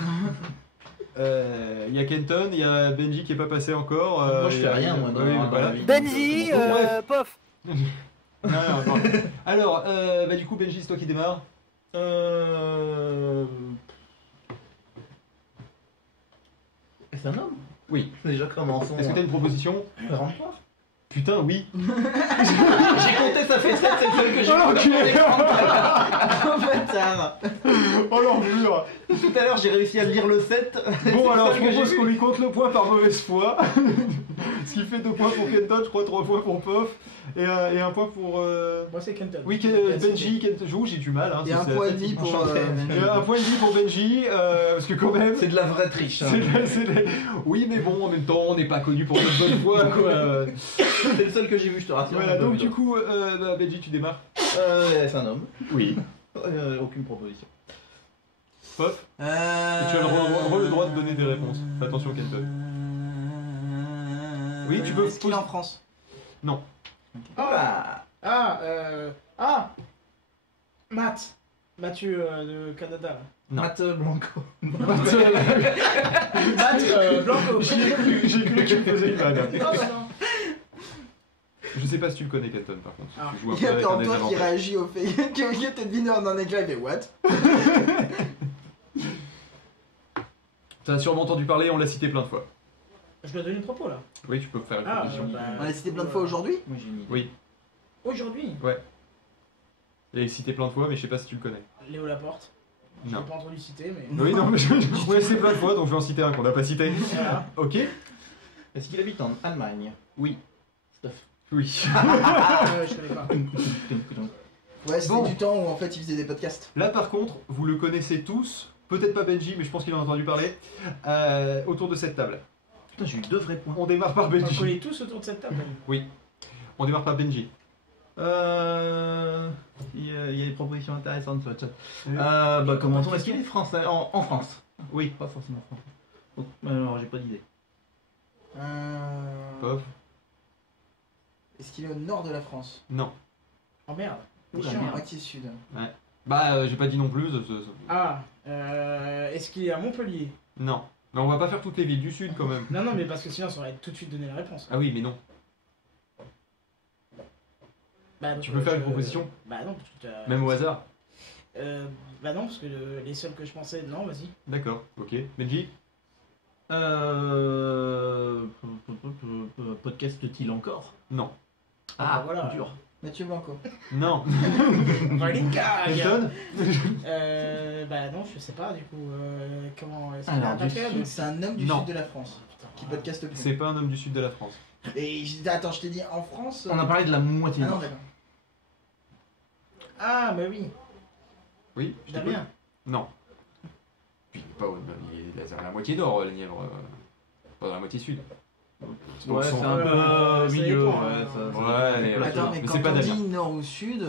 Il y a Kenton, il y a Benji qui est pas passé encore. Moi, je fais rien, moi, dans voilà. la vie. Benji, pof. Non, non. Alors, bah, du coup, Benji, c'est toi qui démarre. C'est un homme? Oui. Déjà commençons. Est-ce que t'as une proposition? Péremptoire? Putain, oui. J'ai compté, ça fait 7, c'est celle que j'ai Bâtard. Oh l'enflure. Tout à l'heure, j'ai réussi à lire le 7. Bon, alors, je celle que propose j'ai qu'on lui compte le point par mauvaise foi. Ce qui fait 2 points pour Kenton, je crois 3 points pour Pof. Et 1 point pour. Moi, c'est Kenton. Oui, Benji, Kenton. J'ai du mal. Hein, Et un c'est point et assez demi pour. enchanté. Et un point et demi pour Benji, parce que quand même. C'est de la vraie triche. Hein. Oui, mais bon, en même temps, on n'est pas connu pour notre bonne foi, quoi. C'est le seul que j'ai vu, je te rassure. Voilà, donc du coup, Benji, tu démarres. C'est un homme. Oui. Aucune proposition. Pof. Et tu as le droit de donner des réponses. Fais attention, Kenton. Oui, tu peux. Est-ce qu'il est en France? Non. Matt. Mathieu de Canada. Non. Matt Blanco. Matt Blanco. J'ai cru qu'il faisait une vanne. Oh, bah non. Je sais pas si tu le connais, Kenton, par contre. Ah. Tu joues un Il peu y a avec un Antoine qui désavantage. réagit au fait que t'es deviné en un éclat, mais what? T'as sûrement entendu parler, on l'a cité plein de fois. Je dois donner une propos là. Oui, tu peux faire une proposition. On l'a cité plein de fois aujourd'hui? Moi, j'ai une idée. Oui. Aujourd'hui, Ouais. Il est cité plein de fois, mais je sais pas si tu le connais. Léo Laporte. Je Non. l'ai pas entendu citer, mais. Oui, non, mais je l'ai cité plein de fois, donc je vais en citer un qu'on n'a pas cité. Voilà. Ok. Est-ce qu'il habite en Allemagne? Oui. Stuff. Oui. Je connais pas. Ouais, c'était Bon. du temps où en fait il faisait des podcasts. Là, par contre, vous le connaissez tous. Peut-être pas Benji, mais je pense qu'il en a entendu parler. Autour de cette table. Putain, j'ai eu 2 vrais points. On démarre par On Benji. connaît tous autour de cette table. Oui. On démarre par Benji. Il y a des propositions intéressantes sur le chat. Bah, commençons. Est-ce qu'il est français en France? Oui, pas forcément français. Alors, j'ai pas d'idée. Pof. Est-ce qu'il est au nord de la France? Non. Oh merde. Il est à moitié sud. Ouais. Bah, j'ai pas dit non plus. Ah, est-ce qu'il est à Montpellier? Non. Mais on va pas faire toutes les villes du sud quand même. Non, non, mais parce que sinon ça aurait tout de suite donné la réponse. Ah oui, mais non. Bah, Tu peux faire une proposition? Bah non, parce que Même au hasard? Bah non, parce que les seuls que je pensais, non, vas-y. D'accord, ok. Benji? Podcast-t-il encore? Non. Ah, voilà. Dur. Mathieu Blanco. Non. Running gag. Elton? Bah non, je sais pas du coup. Comment est-ce Alors, qu'il a un Patreon? c'est un homme du Non. sud de la France qui podcaste plus. C'est pas un homme du sud de la France. Et attends, je t'ai dit en France. On a parlé de la moitié Ah non, nord. d'accord. Ah, bah oui. Oui? Damien. Non. Puis pas il est à la moitié nord, la Nièvre. Pas dans la moitié sud. Ouais, c'est un peu au milieu. Ouais, Attends, mais mais quand c'est pas on Damien. dit nord ou sud,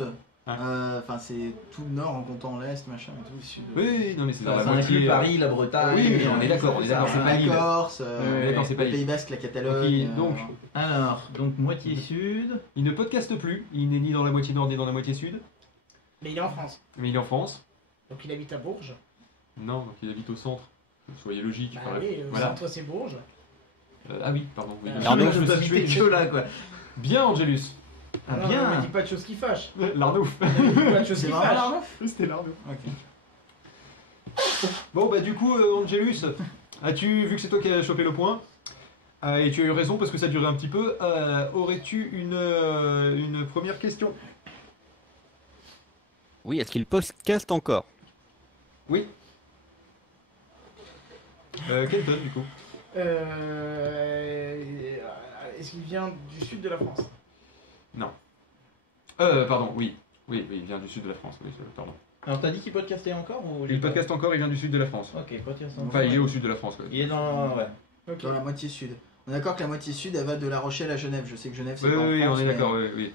enfin c'est tout le nord en comptant l'est, machin et tout le sud. Oui, non mais c'est dans la Ça moitié. inclut Paris, la Bretagne. Oui, mais on est d'accord, c'est pas l'île. La Corse, On est d'accord, c'est pas le l'île. Pays Basque, la Catalogne. Donc, donc moitié sud. Il ne podcaste plus, il n'est ni dans la moitié nord ni dans la moitié sud, Mais il est en France. mais il est en France. Donc il habite à Bourges. Non, donc il habite au centre. Soyez logique. Bah enfin, oui, au voilà. centre c'est Bourges. Ah oui, pardon. Oui. Arnaud, je me suis tué que là quoi. Bien, Angelus. Ah, non, bien. Ne me dis pas de choses qui fâchent. L'arnouf. Ne me dis pas de choses C'est qui vraiment fâchent. l'Arnouf? C'était l'arnouf. Ok. Bon, bah du coup, Angelus, as-tu, vu que c'est toi qui as chopé le point, et tu as eu raison parce que ça durait un petit peu, aurais-tu une première question? Oui, est-ce qu'il podcast encore? Oui. Kenton, du coup. Est-ce qu'il vient du sud de la France? Non. Pardon, oui. Oui, il vient du sud de la France, oui, pardon. Alors t'as dit qu'il podcastait encore ou Il podcast encore, il vient du sud de la France. Ok, podcast encore. Enfin, il est au sud de la France, quoi. Il est dans. Ouais. Ok. Dans la moitié sud. On est d'accord que la moitié sud, elle va de La Rochelle à Genève. Je sais que Genève, c'est Oui, pas en oui, France, on est mais- d'accord, oui.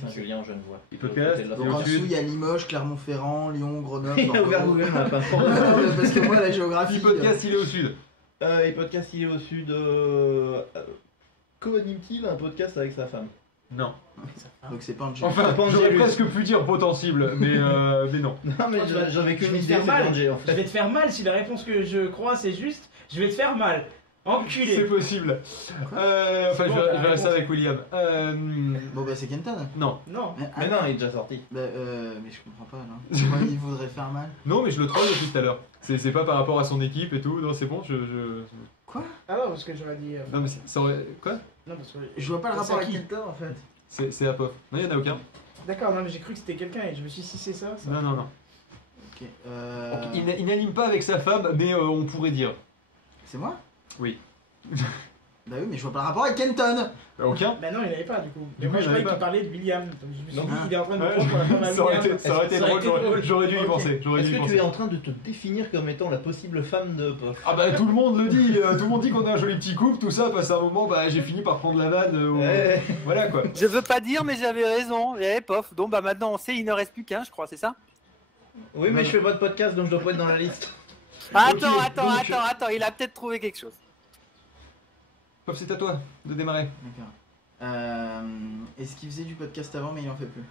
Saint-Julien en Genevois. Il podcast, Donc en dessous, il y a Limoges, Clermont-Ferrand, Lyon, Grenoble. Il a ouvert Google Maps. Parce que moi, la géographie. Il podcast, il est au sud. Il podcast, il est au sud. Co-anime-t-il un podcast avec sa femme? Non. Donc c'est pas Angelus. Enfin, Pas j'aurais Angelus. presque pu dire potentible, mais non. Non mais j'avais Je qu'une vais te idée, faire c'est mal. Angé en Je fait. vais te faire mal si la réponse que je crois c'est juste. Je vais te faire mal. Enculé. C'est possible. Enfin, bon, je la vais rester réponse. avec William. Bon bah c'est Kenton. Non. Non. Mais non, il est déjà sorti. Bah, mais je comprends pas là. Pourquoi il voudrait faire mal? Non, mais je le troll depuis tout à l'heure. C'est pas par rapport à son équipe et tout. Non, c'est bon, Quoi? Ah non, parce que j'aurais dit. Non, mais ça aurait. Quoi? Non, parce que. Je vois pas le C'est rapport à avec qui Kenton en fait. C'est à Pof. Non, il y en a aucun. D'accord, non, mais j'ai cru que c'était quelqu'un et je me suis dit si c'est ça. Non. Ok. Donc, il n'anime pas avec sa femme, mais on pourrait dire. C'est moi? Oui. Bah oui, mais je vois pas le rapport avec Kenton. Aucun? Bah non, il n'avait pas du coup. Mais Du moi coup, je il croyais avait qu'il parlait de William. Donc je me suis dit, il est en train de me Ouais. prendre pour la femme à Ça aurait William. été- ça aurait été drôle, j'aurais dû y Ok. penser. Est-ce que tu es en train de te définir comme étant la possible femme de Pof? Ah bah tout le monde le dit, tout le monde dit qu'on a un joli petit couple, tout ça, passe un moment, bah j'ai fini par prendre la vanne, voilà quoi. Je veux pas dire, mais j'avais raison. Eh, pof. Donc, bah maintenant on sait, il ne reste plus qu'un, je crois, c'est ça? Oui, mais je fais pas de podcast donc je dois pas être dans la liste. Attends, Ok, attends, donc- attends, il a peut-être trouvé quelque chose. Pof, c'est à toi de démarrer. D'accord. Est-ce qu'il faisait du podcast avant mais il en fait plus?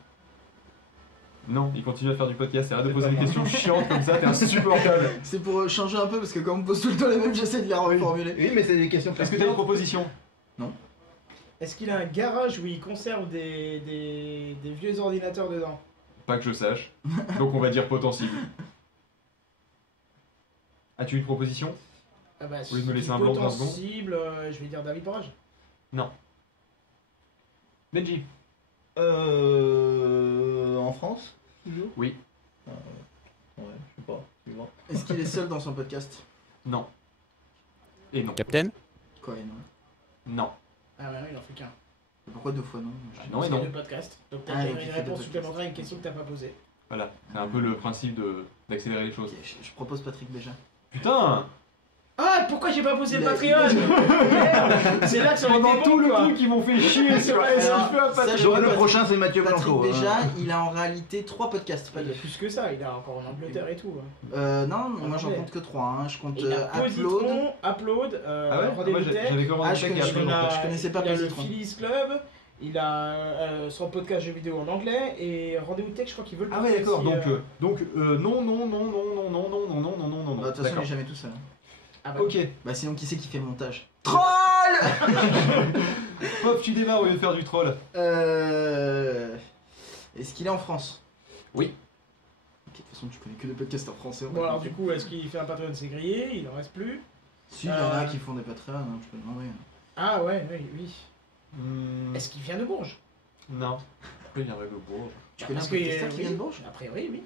Non, il continue à faire du podcast, arrête de poser des questions chiantes comme ça, t'es insupportable. C'est pour changer un peu parce que comme on me pose tout le temps les mêmes, j'essaie de les reformuler. Oui, mais c'est des questions. Est-ce que t'as une proposition? Non. Est-ce qu'il a un garage où il conserve des vieux ordinateurs dedans? Pas que je sache, donc on va dire potentiel. As-tu une proposition? Ah bah, Vous voulez me laisser un blanc de 20 secondes? potentiel, je vais dire David Porage. Non. Benji? En France? Toujours? Oui. Ouais, je sais pas. suivant. Est-ce qu'il est seul dans son podcast? Non. Et non. Captain? Quoi et non? Non. Ah bah non, il en fait qu'un. Pourquoi deux fois non? Non et C'est non. le podcast. Donc t'as Ah, une donc il fait deux réponse podcasts. supplémentaire à une question que t'as pas posée. Voilà, c'est un peu le principe d'accélérer les choses. Ok, je propose Patrick Béja. Putain! Ah, pourquoi j'ai pas posé le Il a- Patreon? Merde, c'est là que ça aurait Pendant été tout bon, le quoi. truc, ils m'ont fait chier sur est-ce que je fais un Sachez Patreon? que Le Patrick- prochain, c'est Mathieu Patrick Blanco. Béja, il a en réalité 3 podcasts, pas Il y 2. a plus que ça, il a encore en Angleterre et tout. Non, moi j'en anglais. compte que 3. Je compte Il a Upload. Positron, Upload, Ah ouais? Rendez-vous Moi, Tech. j'avais que Ah, Rendez-vous je Tech et connais- Upload. je connaissais pas Il y a le Positron. Phillies Club, Il a son podcast jeux vidéo en anglais et Rendez-vous Tech, je crois qu'il veut le Ah ouais, d'accord. aussi, Non. Bah, de toute façon, il est jamais tout seul. Ah bah. Ok. Bah sinon, qui c'est qui fait le montage? Troll. Pop, tu démarres au lieu de faire du troll. Est-ce qu'il est en France? Oui. Ok, de toute façon, tu connais que des podcasteurs français. Bon alors du coup, est-ce qu'il fait un Patreon? C'est grillé, il en reste plus. Si, il y en a qui font des Patreons, hein, tu peux demander. Ah ouais, oui. Est-ce qu'il vient de Bourges? Non. Pourquoi il viendrait de Bourges? Tu connais un podcasteur qui vient de Bourges? A priori, oui.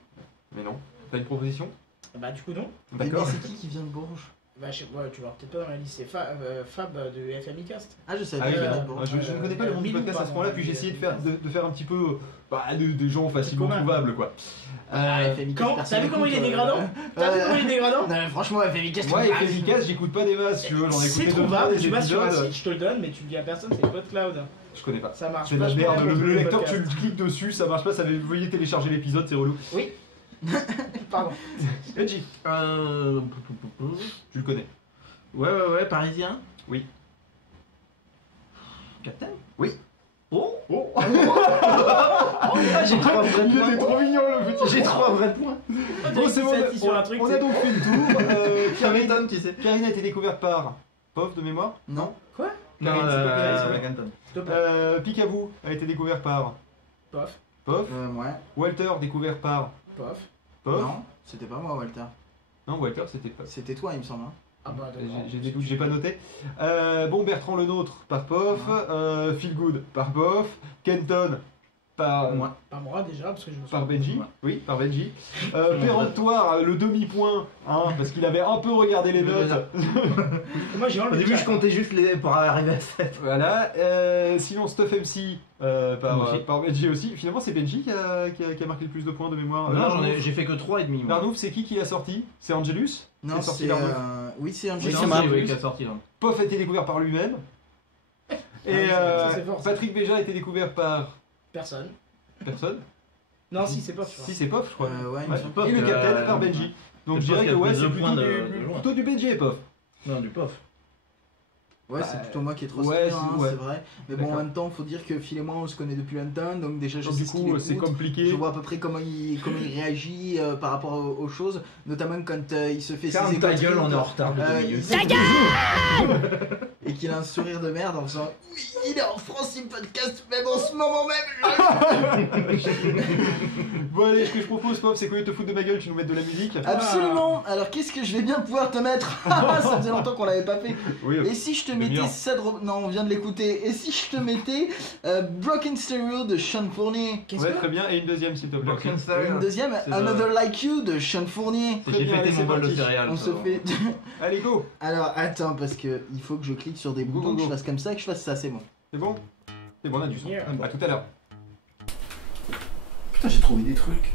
Mais non. T'as une proposition? Bah du coup non. D'accord. Mais c'est qui vient de Bourges? Bah tu l'auras peut-être pas dans la liste, c'est Fab de FMI Cast. Ah je savais Ah oui, qu'il venait de non. Bourges. Je ne connais pas le monde du podcast à ce point-là, puis j'ai essayé de faire un petit peu des gens facilement commun. trouvables quoi. FMI Cast, T'as vu comment il est dégradant? T'as vu comment il est dégradant? Non mais franchement, FMI Cast, Moi, FMI Cast, j'écoute pas des masses, tu vois, j'en ai c'est écouté deux trouvable, des tu vas sur un épisodes. site, je te le donne, mais tu le dis à personne, c'est PodCloud. Je connais pas. Ça marche C'est de pas. la merde, je le lecteur, tu podcast. le cliques dessus, ça marche pas, ça veut veuillez télécharger l'épisode, c'est relou. Oui. Pardon. Edgy. Tu le connais? Ouais, parisien. Oui. Captain? Oui. Oh. J'ai 3 vrais points. Il était trop mignon le petit. J'ai 3 vrais points. Bon, c'est bon, on a donc fait le tour. Carrington, tu sais. Karine a été découverte par Pof de mémoire? Non. Quoi? Non, Picaboo a été découvert par Pof. Pof. Ouais. Walter découvert par Pof. Pof. Non, c'était pas moi, Walter. Non, Walter, c'était pas. C'était toi, il me semble. Hein. Ah bah J'ai des doutes, j'ai pas noté. Bon, Bertrand le nôtre par Pof. Feel Good par Pof. Kenton par moi. Par moi déjà, parce que je me par Benji. Oui, par Benji. Péremptoire, le demi-point, hein, parce qu'il avait un peu regardé les notes. Moi j'ai Au début, je comptais juste les pour arriver à 7. Voilà. Sinon, Stuff MC par Benji aussi. Finalement, c'est Benji qui a marqué le plus de points de mémoire. Non, j'ai fait que 3,5. Barnouf, c'est qui l'a sorti? C'est Angelus? Non, c'est oui, c'est Angelus. Oui, c'est moi qui a sorti. Pof a été découvert par lui-même. Et ça, c'est fort, ça. Patrick Béja a été découvert par Personne. personne. Non, si c'est Pof. Si c'est Pof, je crois. Ouais, il me semble pas Et le que, capitaine par Benji. Donc je dirais que ouais, c'est plutôt du Benji et Pof. Non, du Pof. Ouais, c'est plutôt moi qui ai trop ouais, c'est vrai. Mais bon, en même temps, faut dire que Phil et moi, on se connaît depuis longtemps, donc déjà, je sais du ce qu'il coup, écoute. c'est compliqué. Je vois à peu près comment il réagit par rapport aux choses, notamment quand il se fait Ferme ses ta écoutes, gueule, on est en retard de 2 minutes. Ta gueule et qu'il a un sourire de merde en faisant oui, il est en France, il podcast même en ce moment même. Bon allez, ce que je propose, Pof, c'est qu'au lieu de te foutre de ma gueule, tu nous mettes de la musique. Absolument. Alors qu'est-ce que je vais bien pouvoir te mettre? Ça faisait longtemps qu'on l'avait pas fait. Oui, et si je te mettais ça de... Non, on vient de l'écouter. Et si je te mettais Broken Stereo de Sean Fournier? Ouais, très bien. Et une deuxième, s'il te plaît. Une deuxième, Another Like You de Sean Fournier. J'ai pété mon bol de céréales. On se fait... Allez, go. Alors attends, parce que il faut que je clique sur des boutons, que je fasse comme ça, que je fasse ça, c'est bon. C'est bon? C'est bon, on a du son. À tout à l'heure. Putain, j'ai trouvé des trucs.